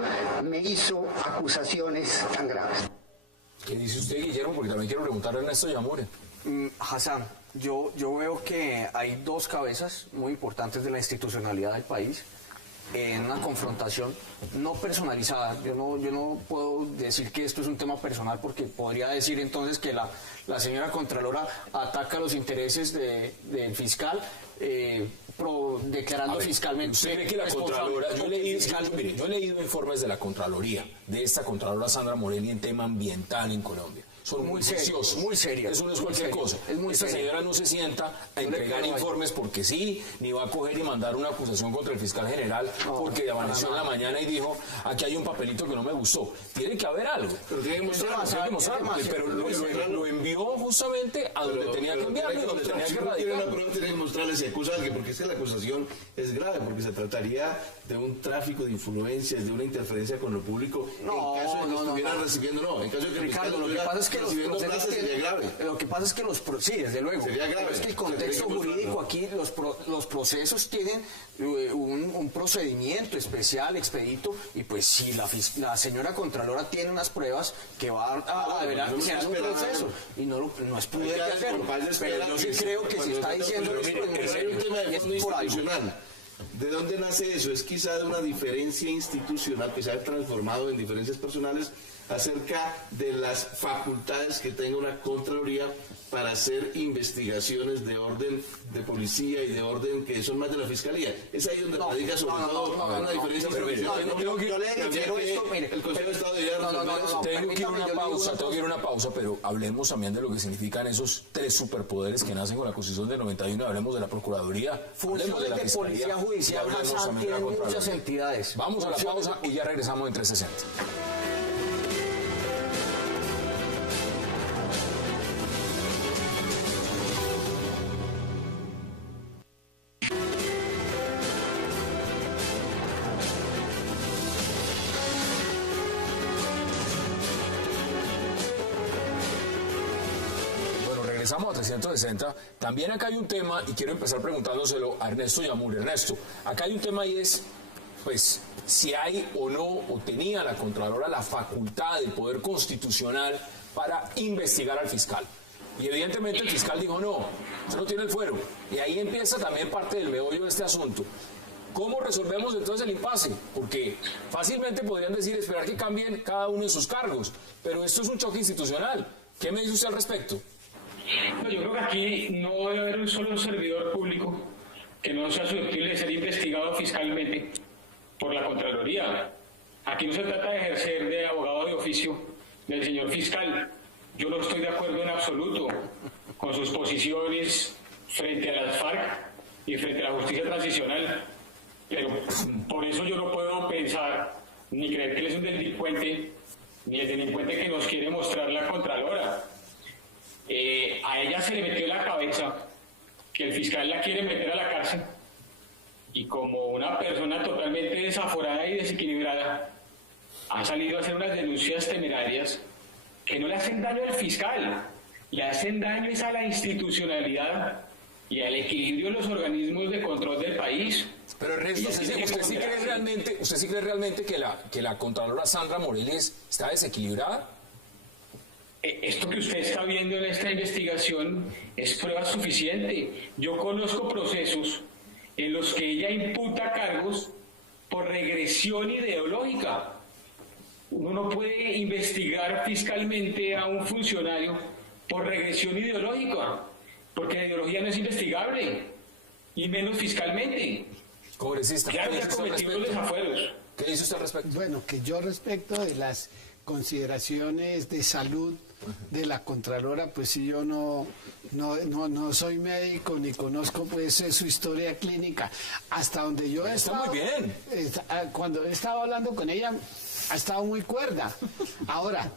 me hizo acusaciones tan graves. ¿Qué dice usted, Guillermo? Porque también quiero preguntarle a Ernesto Yamure. Hassan, yo veo que hay dos cabezas muy importantes de la institucionalidad del país en una confrontación no personalizada. Yo no puedo decir que esto es un tema personal porque podría decir entonces que la señora Contralora ataca los intereses del fiscal declarando fiscalmente... ¿Usted cree que la Contralora... Yo he leído informes de la Contraloría, de esta Contralora Sandra Morelli en tema ambiental en Colombia. Son muy seriosos. Muy serios. Eso no es cualquier cosa. Esta señora no se sienta a entregar informes porque sí, ni va a coger y mandar una acusación contra el fiscal general porque amaneció en la mañana y dijo, aquí hay un papelito que no me gustó. Tiene que haber algo. Pero tiene que mostrarlo. Pero lo envió justamente a donde tenía que enviarlo y donde tenía que radicarlo. Tiene que mostrarle si acusa a alguien, porque es que la acusación es grave, porque se trataría de un tráfico de influencias, de una interferencia con lo público, en caso de que estuvieran recibiendo, en caso de que Ricardo, lo que pasa es que los procesos lo que pasa es que sí, desde luego, pero es que el contexto jurídico aquí, los procesos tienen un procedimiento especial, expedito, y pues si la señora Contralora tiene unas pruebas que va a deberá iniciar un proceso, y no es prudente hacerlo, pero yo sí creo que si está diciendo esto, hay un tema de fondo institucional. ¿De dónde nace eso? Es quizá de una diferencia institucional que se ha transformado en diferencias personales acerca de las facultades que tenga una Contraloría para hacer investigaciones de orden de policía y de orden que son más de la Fiscalía. Es ahí donde radica sobre todo una diferencia profesional. El Consejo de Estado debería resolver. Tengo que ir a una pausa, pero hablemos también de lo que significan esos tres superpoderes que nacen con la Constitución del 91. Hablemos de la Procuraduría, hablemos de la Fiscalía, Policía Judicial, tienen muchas entidades. Vamos a la pausa y ya regresamos en 360. regresamos a 360. También acá hay un tema, y quiero empezar preguntándoselo a Ernesto Yamur. Ernesto, acá hay un tema y es, pues, si hay o no, o tenía la Contralora la facultad del poder constitucional para investigar al fiscal. Y evidentemente el fiscal dijo, no, usted no tiene el fuero. Y ahí empieza también parte del meollo de este asunto. ¿Cómo resolvemos entonces el impasse? Porque fácilmente podrían decir, esperar que cambien cada uno en sus cargos, pero esto es un choque institucional. ¿Qué me dice usted al respecto? No, yo creo que aquí no debe haber un solo servidor público que no sea susceptible de ser investigado fiscalmente por la Contraloría. Aquí no se trata de ejercer de abogado de oficio del señor fiscal. Yo no estoy de acuerdo en absoluto con sus posiciones frente a las FARC y frente a la justicia transicional, pero por eso yo no puedo pensar ni creer que él es un delincuente, ni el delincuente que nos quiere mostrar la Contralora. A ella se le metió en la cabeza que el fiscal la quiere meter a la cárcel, y como una persona totalmente desaforada y desequilibrada ha salido a hacer unas denuncias temerarias que no le hacen daño al fiscal, le hacen daño es a la institucionalidad y al equilibrio de los organismos de control del país. Pero Ernesto, ¿usted sí cree realmente que la Contralora Sandra Morales está desequilibrada? Esto que usted está viendo en esta investigación es prueba suficiente. Yo conozco procesos en los que ella imputa cargos por regresión ideológica. Uno no puede investigar fiscalmente a un funcionario por regresión ideológica, porque la ideología no es investigable, y menos fiscalmente. Congresista, claro que ha cometido desafueros. ¿Qué dice usted al respecto? Bueno, que yo respecto de las consideraciones de salud de la Contralora, pues si yo no soy médico ni conozco pues su historia clínica. Hasta donde yo he estado, muy bien. Cuando he estado hablando con ella, ha estado muy cuerda. Ahora,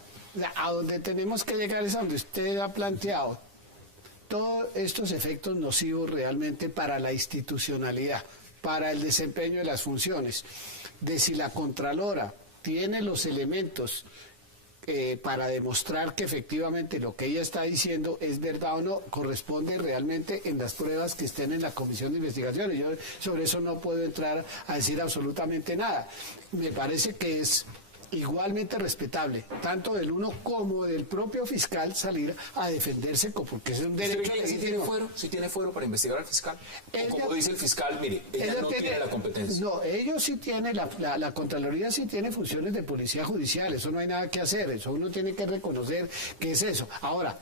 a donde tenemos que llegar es a donde usted ha planteado todos estos efectos nocivos realmente para la institucionalidad, para el desempeño de las funciones, de si la Contralora tiene los elementos para demostrar que efectivamente lo que ella está diciendo es verdad o no, corresponde realmente en las pruebas que estén en la comisión de investigaciones. Yo sobre eso no puedo entrar a decir absolutamente nada. Me parece que es igualmente respetable, tanto del uno como del propio fiscal, salir a defenderse, porque es un derecho legítimo. ¿Sí tiene fuero para investigar al fiscal? Como dice el fiscal, mire, ella no tiene la competencia. No, ellos sí tienen, la Contraloría sí tiene funciones de policía judicial, eso no hay nada que hacer, eso uno tiene que reconocer que es eso. Ahora,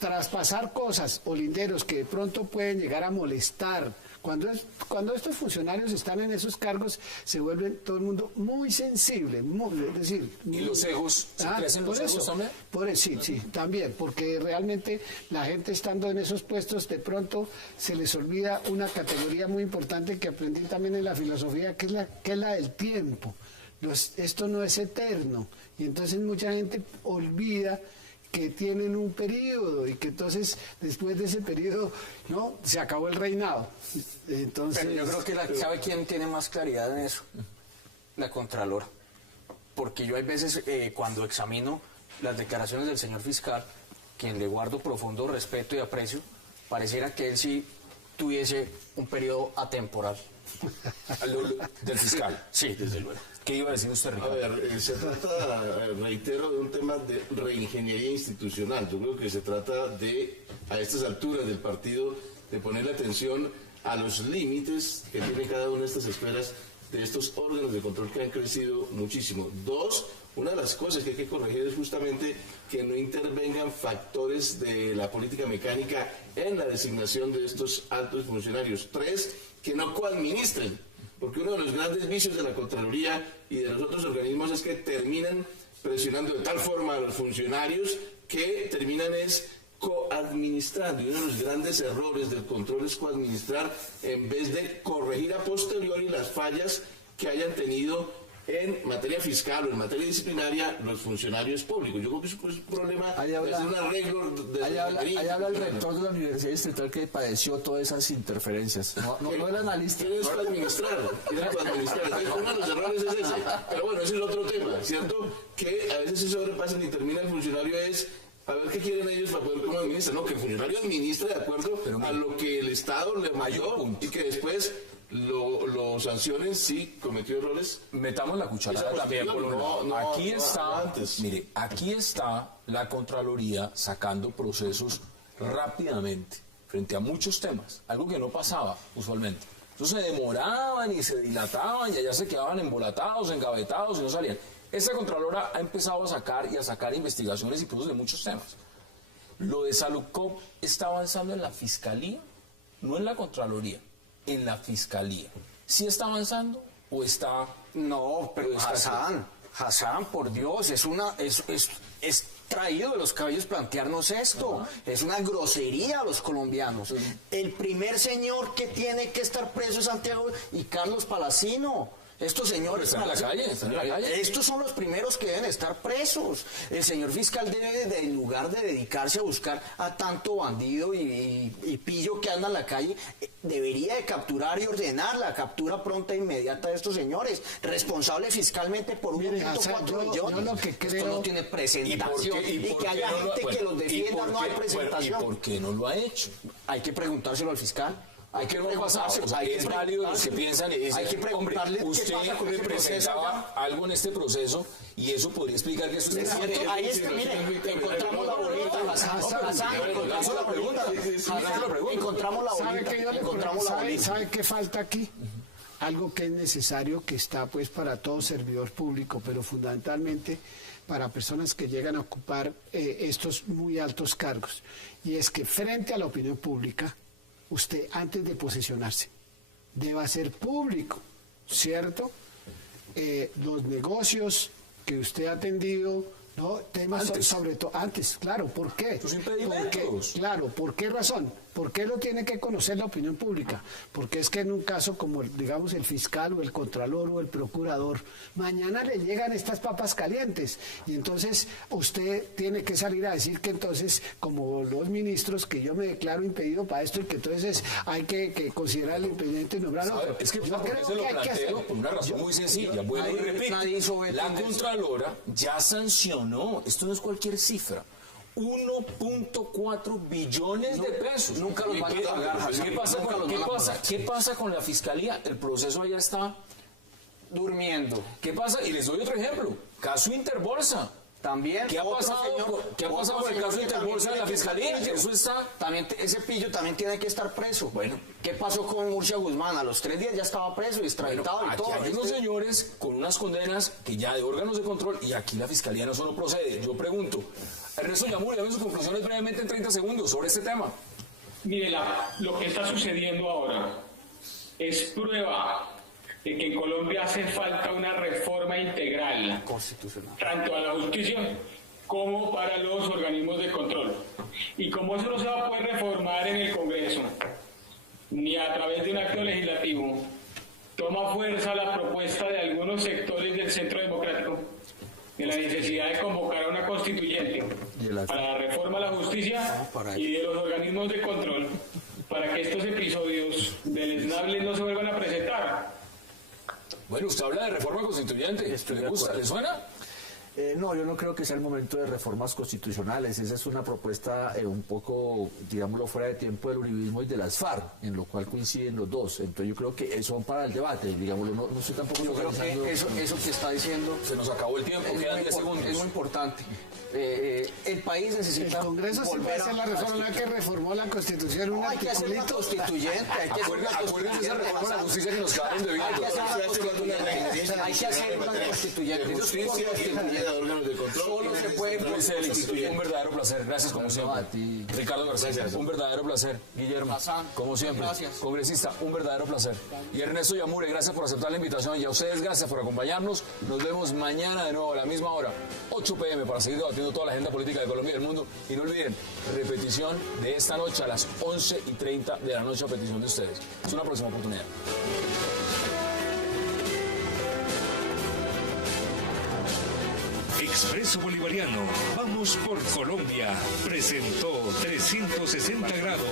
traspasar cosas o linderos que de pronto pueden llegar a molestar, cuando estos funcionarios están en esos cargos, se vuelven todo el mundo muy sensible, es decir... ¿Y los egos? ¿Crecen los egos también? Sí, también, porque realmente la gente estando en esos puestos, de pronto se les olvida una categoría muy importante que aprendí también en la filosofía, que es la del tiempo. Esto no es eterno, y entonces mucha gente olvida que tienen un periodo y que entonces después de ese periodo no se acabó el reinado. Entonces, pero yo creo que ¿sabe quién tiene más claridad en eso? La Contralora. Porque yo hay veces cuando examino las declaraciones del señor fiscal, quien le guardo profundo respeto y aprecio, pareciera que él sí tuviese un periodo atemporal. ¿Del fiscal? Sí, desde luego. ¿Qué iba a decir usted, Ricardo? A ver, se trata, reitero, de un tema de reingeniería institucional. Yo creo que se trata de, a estas alturas del partido, de ponerle atención a los límites que tiene cada una de estas esferas, de estos órganos de control que han crecido muchísimo. Dos, una de las cosas que hay que corregir es justamente que no intervengan factores de la política mecánica en la designación de estos altos funcionarios. Tres, que no coadministren, porque uno de los grandes vicios de la Contraloría y de los otros organismos es que terminan presionando de tal forma a los funcionarios que terminan coadministrando. Y uno de los grandes errores del control es coadministrar en vez de corregir a posteriori las fallas que hayan tenido en materia fiscal o en materia disciplinaria los funcionarios públicos. Yo creo que eso es un problema, es un arreglo de... Ahí habla el rector de la Universidad Distrital que padeció todas esas interferencias. No el analista. Tienes que administrar. Uno de los errores es ese. Pero bueno, ese es otro tema, ¿cierto? Que a veces se sobrepasan y termina el funcionario A ver qué quieren ellos para poder cómo administrar, no, que el funcionario administre de acuerdo a lo que el Estado le mayó y que después lo sancionen si cometió errores. Metamos la cucharada también por un lado. Aquí está, mire, aquí está la Contraloría sacando procesos rápidamente frente a muchos temas, algo que no pasaba usualmente. Entonces se demoraban y se dilataban y allá se quedaban embolatados, engavetados y no salían. Esta Contralora ha empezado a sacar investigaciones y procesos de muchos temas. Lo de Saludcop está avanzando en la Fiscalía, no en la Contraloría, en la Fiscalía. ¿Sí está avanzando o está...? No, pero Hassan, por Dios, es traído de los cabellos plantearnos esto. Es una grosería a los colombianos. El primer señor que tiene que estar preso es Santiago y Carlos Palacino. Estos señores están en la calle, estos son los primeros que deben estar presos. El señor fiscal debe, en lugar de dedicarse a buscar a tanto bandido y pillo que anda en la calle, debería de capturar y ordenar la captura pronta e inmediata de estos señores, responsable fiscalmente por 1.4 millones. Yo lo que creo... Esto no tiene presentación. ¿Y que haya gente que los defienda, no hay presentación. ¿Y por qué no lo ha hecho? Hay que preguntárselo al fiscal. Hay que preguntarse, es válido los que piensan y dicen, hay que preguntarle, hombre, usted representaba algo en este proceso y eso podría explicar que eso es cierto. Ahí está, mire, encontramos la boleta, encontramos la boleta. ¿Sabe qué falta aquí? Algo que es necesario, que está pues para todo servidor público, pero fundamentalmente para personas que llegan a ocupar estos muy altos cargos, y es que frente a la opinión pública, usted antes de posesionarse debe hacer público, ¿cierto? Los negocios que usted ha atendido, ¿no? Temas sobre todo antes, claro, ¿por qué? Sus impedimentos. Claro, ¿por qué razón? ¿Por qué lo tiene que conocer la opinión pública? Porque es que en un caso como, digamos, el fiscal o el contralor o el procurador, mañana le llegan estas papas calientes y entonces usted tiene que salir a decir que entonces, como los ministros, que yo me declaro impedido para esto y que entonces hay que considerar el impedimento y nombrar otro. Es que yo creo que hay que hacerlo por una razón muy sencilla. Bueno, y repito, la Contralora ya sancionó, esto no es cualquier cifra, 1.4 billones de pesos. Nunca los van a pagar. ¿Qué pasa con la Fiscalía? El proceso allá está durmiendo. ¿Qué pasa? Y les doy otro ejemplo. Caso Interbolsa. También. ¿Qué ha pasado con el caso Interbolsa de la Fiscalía? Eso está... También, ese pillo también tiene que estar preso. Bueno. ¿Qué pasó con Murcia Guzmán? A los 3 días ya estaba preso y extraditado y todo. Aquí hay unos señores con unas condenas que ya de órganos de control y aquí la Fiscalía no solo procede. Yo pregunto, Ernesto Yamuri, dame sus conclusiones brevemente en 30 segundos sobre este tema. Mire, lo que está sucediendo ahora es prueba de que en Colombia hace falta una reforma integral, constitucional, tanto a la justicia como para los organismos de control. Y como eso no se va a poder reformar en el Congreso, ni a través de un acto legislativo, toma fuerza la propuesta de algunos sectores del Centro Democrático de la necesidad de convocar a una constituyente para la reforma a la justicia y de los organismos de control para que estos episodios deleznables no se vuelvan a presentar. Bueno, usted habla de reforma constituyente. ¿Le gusta? ¿Le suena? No, yo no creo que sea el momento de reformas constitucionales. Esa es una propuesta un poco, digámoslo, fuera de tiempo del uribismo y de las FARC, en lo cual coinciden los dos. Entonces yo creo que son para el debate, digámoslo, no sé tampoco... Yo creo que eso que está diciendo... Se nos acabó el tiempo, quedan 10 segundos. Es muy importante. El país necesita... El Congreso sí puede hacer la reforma que reformó la Constitución, un hay que hacer una constituyente, acuérdense esa reforma a la justicia que nos quedaron debiendo. Hay que hacer una constituyente. Órganos de control. Solo se puede un verdadero placer, gracias como siempre. Ricardo García, un verdadero placer. Guillermo, como siempre. Gracias. Congresista, un verdadero placer. Y Ernesto Yamure, gracias por aceptar la invitación y a ustedes gracias por acompañarnos. Nos vemos mañana de nuevo a la misma hora, 8 p.m. para seguir debatiendo toda la agenda política de Colombia y del mundo. Y no olviden, repetición de esta noche a las 11:30 de la noche a petición de ustedes. Es una próxima oportunidad. Expreso Bolivariano, vamos por Colombia, presentó 360 grados.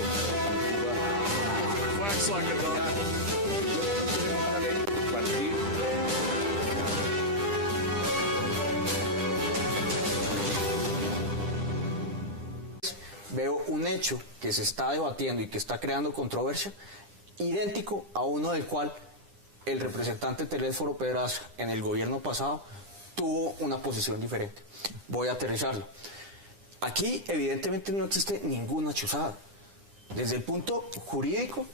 veo un hecho que se está debatiendo y que está creando controversia, idéntico a uno del cual el representante Telésforo Pedraza en el gobierno pasado tuvo una posición diferente. Voy a aterrizarlo. Aquí evidentemente no existe ninguna chuzada. Desde el punto jurídico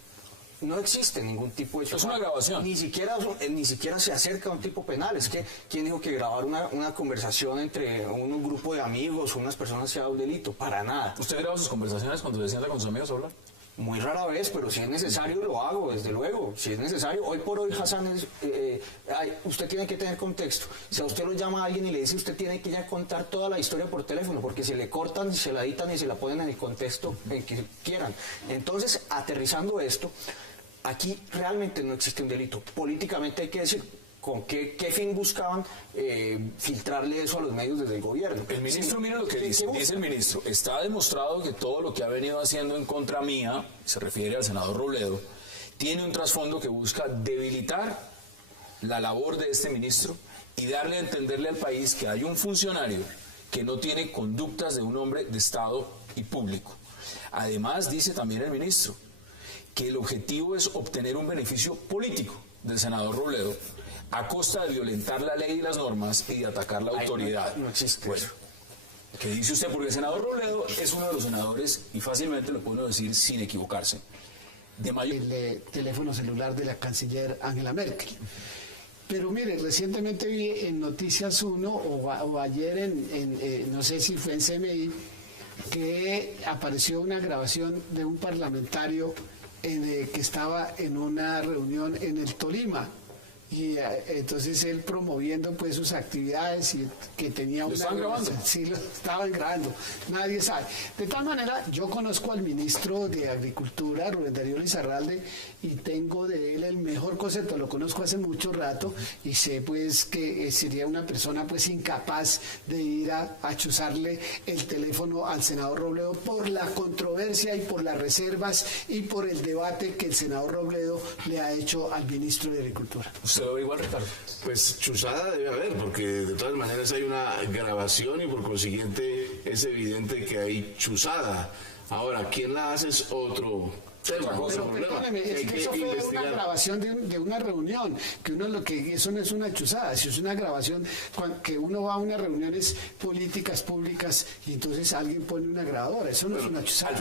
no existe ningún tipo de chuzada. Es una grabación. Ni siquiera se acerca a un tipo penal. Es que, ¿quién dijo que grabar una conversación entre un grupo de amigos o unas personas sea un delito? Para nada. ¿Usted graba sus conversaciones cuando se sienta con sus amigos a hablar? Muy rara vez, pero si es necesario lo hago, desde luego. Si es necesario, hoy por hoy, Hassan, usted tiene que tener contexto. Si a usted lo llama a alguien y le dice, usted tiene que ya contar toda la historia por teléfono, porque se le cortan, se la editan y se la ponen en el contexto en que quieran. Entonces, aterrizando esto, aquí realmente no existe un delito. Políticamente hay que decir, ¿con qué fin buscaban filtrarle eso a los medios desde el gobierno? El ministro, mire lo que dice el ministro, está demostrado que todo lo que ha venido haciendo en contra mía, se refiere al senador Robledo, tiene un trasfondo que busca debilitar la labor de este ministro y darle a entenderle al país que hay un funcionario que no tiene conductas de un hombre de Estado y público. Además, dice también el ministro, que el objetivo es obtener un beneficio político del senador Robledo a costa de violentar la ley y las normas y de atacar la autoridad. No existe. Bueno, ¿qué dice usted? Porque el senador Robledo es uno de los senadores, y fácilmente lo puedo decir sin equivocarse, de mayor... El teléfono celular de la canciller Angela Merkel. Pero mire, recientemente vi en Noticias 1 o ayer no sé si fue en CMI, que apareció una grabación de un parlamentario que estaba en una reunión en el Tolima. Y entonces él promoviendo pues sus actividades y que tenía una... ¿Lo estaban grabando? Sí, lo estaban grabando. Nadie sabe. De tal manera, yo conozco al ministro de Agricultura, Rubén Darío Lizarralde, y tengo de él el mejor concepto. Lo conozco hace mucho rato y sé pues que sería una persona pues incapaz de ir a chuzarle el teléfono al senador Robledo por la controversia y por las reservas y por el debate que el senador Robledo le ha hecho al ministro de Agricultura. ¿Usted lo ve igual, Ricardo? Pues chuzada debe haber, porque de todas maneras hay una grabación y por consiguiente es evidente que hay chuzada. Ahora, ¿quién la hace es otro tema? Pero perdóneme, es que eso fue una grabación de una reunión, eso no es una chuzada, si es una grabación que uno va a unas reuniones políticas públicas y entonces alguien pone una grabadora, eso no es una chuzada.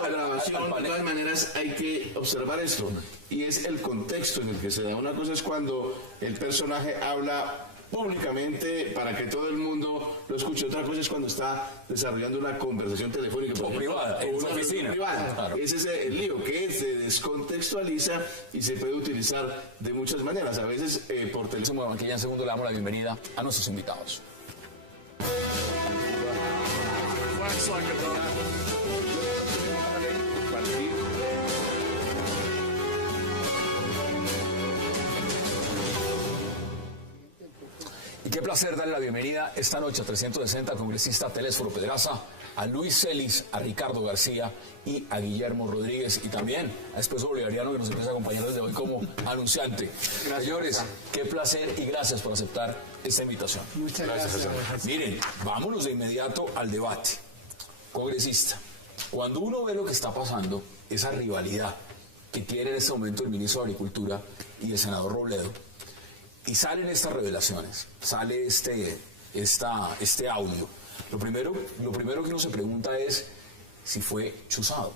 La grabación, de todas maneras hay que observar esto, y es el contexto en el que se da. Una cosa es cuando el personaje habla públicamente para que todo el mundo lo escuche. Otra cosa es cuando está desarrollando una conversación telefónica o privada, en una oficina privada. Claro. Ese es el lío, que se descontextualiza y se puede utilizar de muchas maneras, a veces por teléfono. Aquí ya en segundo le damos la bienvenida a nuestros invitados. Y qué placer darle la bienvenida esta noche a 360 al congresista Telésforo Pedraza, a Luis Celis, a Ricardo García y a Guillermo Rodríguez, y también a Expreso Bolivariano, que nos empieza a acompañar desde hoy como anunciante. Gracias. Señores, qué placer y gracias por aceptar esta invitación. Muchas gracias. Miren, vámonos de inmediato al debate. Congresista, cuando uno ve lo que está pasando, esa rivalidad que tiene en este momento el ministro de Agricultura y el senador Robledo, y salen estas revelaciones, sale este audio. Lo primero que uno se pregunta es si fue chuzado.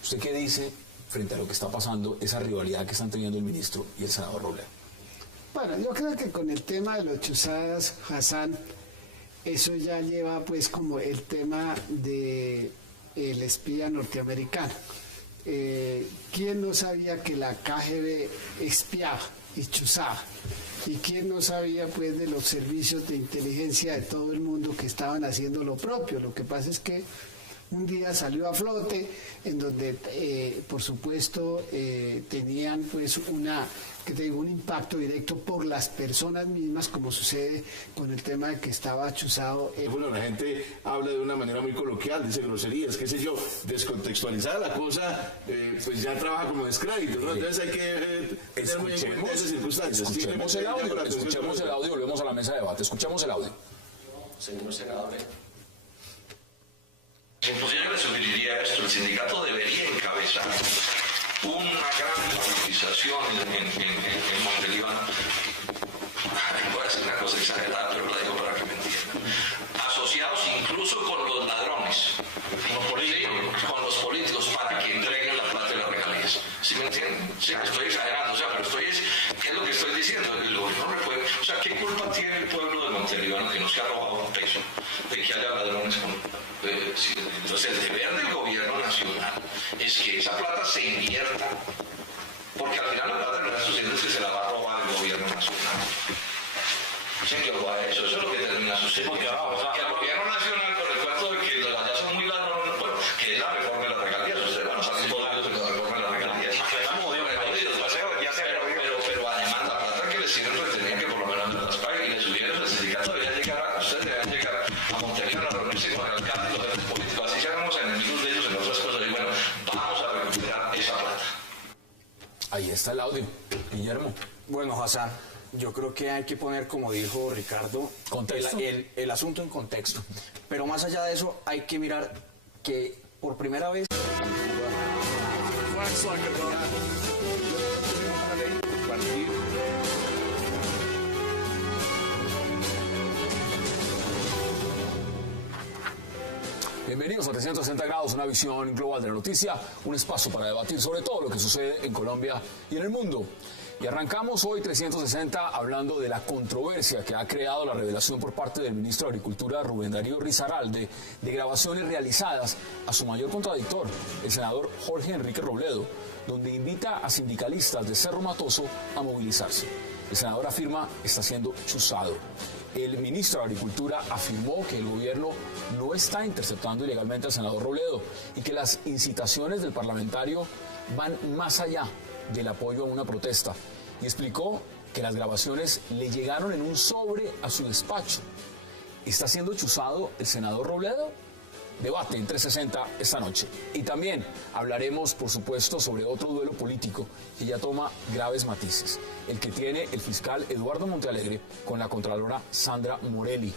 ¿Usted qué dice frente a lo que está pasando, esa rivalidad que están teniendo el ministro y el senador Robledo? Bueno, yo creo que con el tema de los chuzadas, Hassan, eso ya lleva pues como el tema de el espía norteamericano. ¿Quién no sabía que la KGB espiaba y chuzaba? ¿Y quién no sabía pues de los servicios de inteligencia de todo el mundo que estaban haciendo lo propio? Lo que pasa es que un día salió a flote en donde por supuesto tenían pues un impacto directo por las personas mismas, como sucede con el tema de que estaba chuzado. Bueno, la gente habla de una manera muy coloquial, dice groserías, qué sé yo, descontextualizada la cosa, pues ya trabaja como descrédito, ¿no? Entonces hay que tener muy en cuenta esas circunstancias. Escuchemos el audio, volvemos a la mesa de debate. Escuchemos el audio. Señor senador, Pues yo le sugeriría esto: el sindicato debería encabezar una gran movilización en Montelíbano. Voy a decir una cosa exagerada, pero la digo para que me entiendan. Asociados incluso con los ladrones, con los políticos, para que entreguen la plata de las regalías. ¿Sí me entienden? Sí, estoy exagerando, pero ¿qué es lo que estoy diciendo? El gobierno no puede, ¿qué culpa tiene el pueblo de Montelíbano, que no se ha robado un peso, de que haya ladrones con... Entonces, el deber del gobierno nacional es que esa plata se invierta, porque al final la plata no es sucediendo, es que se la va a robar el gobierno nacional. Señor, eso es lo que termina sucediendo. Que el gobierno nacional, con el cuento de que allá son muy ladrones, bueno, que es la reforma de las regalías, ustedes van a salir todos los años de la reforma de las regalías. Pero además la plata que les sirven pretendían que por lo menos las paguen, y les sugieren el sindicato deberían llegar, ustedes deberían llegar a Montelíbano a reunirse con el alcalde y los jefes políticos, así seamos enemigos de ellos en otras cosas, y bueno, vamos a recuperar esa plata. Ahí está el audio, Guillermo. Bueno, Hassan, yo creo que hay que poner, como dijo Ricardo, el asunto en contexto. Pero más allá de eso, hay que mirar que por primera vez... Bienvenidos a 360 grados, una visión global de la noticia, un espacio para debatir sobre todo lo que sucede en Colombia y en el mundo. Y arrancamos hoy 360 hablando de la controversia que ha creado la revelación por parte del ministro de Agricultura, Rubén Darío Risaralde, de grabaciones realizadas a su mayor contradictor, el senador Jorge Enrique Robledo, donde invita a sindicalistas de Cerro Matoso a movilizarse. El senador afirma está siendo chuzado. El ministro de Agricultura afirmó que el gobierno no está interceptando ilegalmente al senador Robledo y que las incitaciones del parlamentario van más allá del apoyo a una protesta, y explicó que las grabaciones le llegaron en un sobre a su despacho. ¿Está siendo chuzado el senador Robledo? Debate en 360 esta noche. Y también hablaremos, por supuesto, sobre otro duelo político que ya toma graves matices, el que tiene el fiscal Eduardo Montealegre con la contralora Sandra Morelli.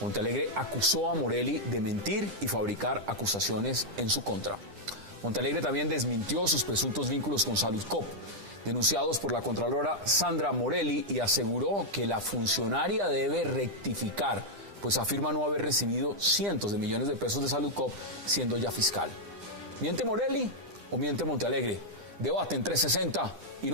Montealegre acusó a Morelli de mentir y fabricar acusaciones en su contra. Montealegre también desmintió sus presuntos vínculos con Saludcop, denunciados por la contralora Sandra Morelli, y aseguró que la funcionaria debe rectificar, pues afirma no haber recibido cientos de millones de pesos de Saludcop siendo ya fiscal. ¿Miente Morelli o miente Montealegre? Debate en 360 y no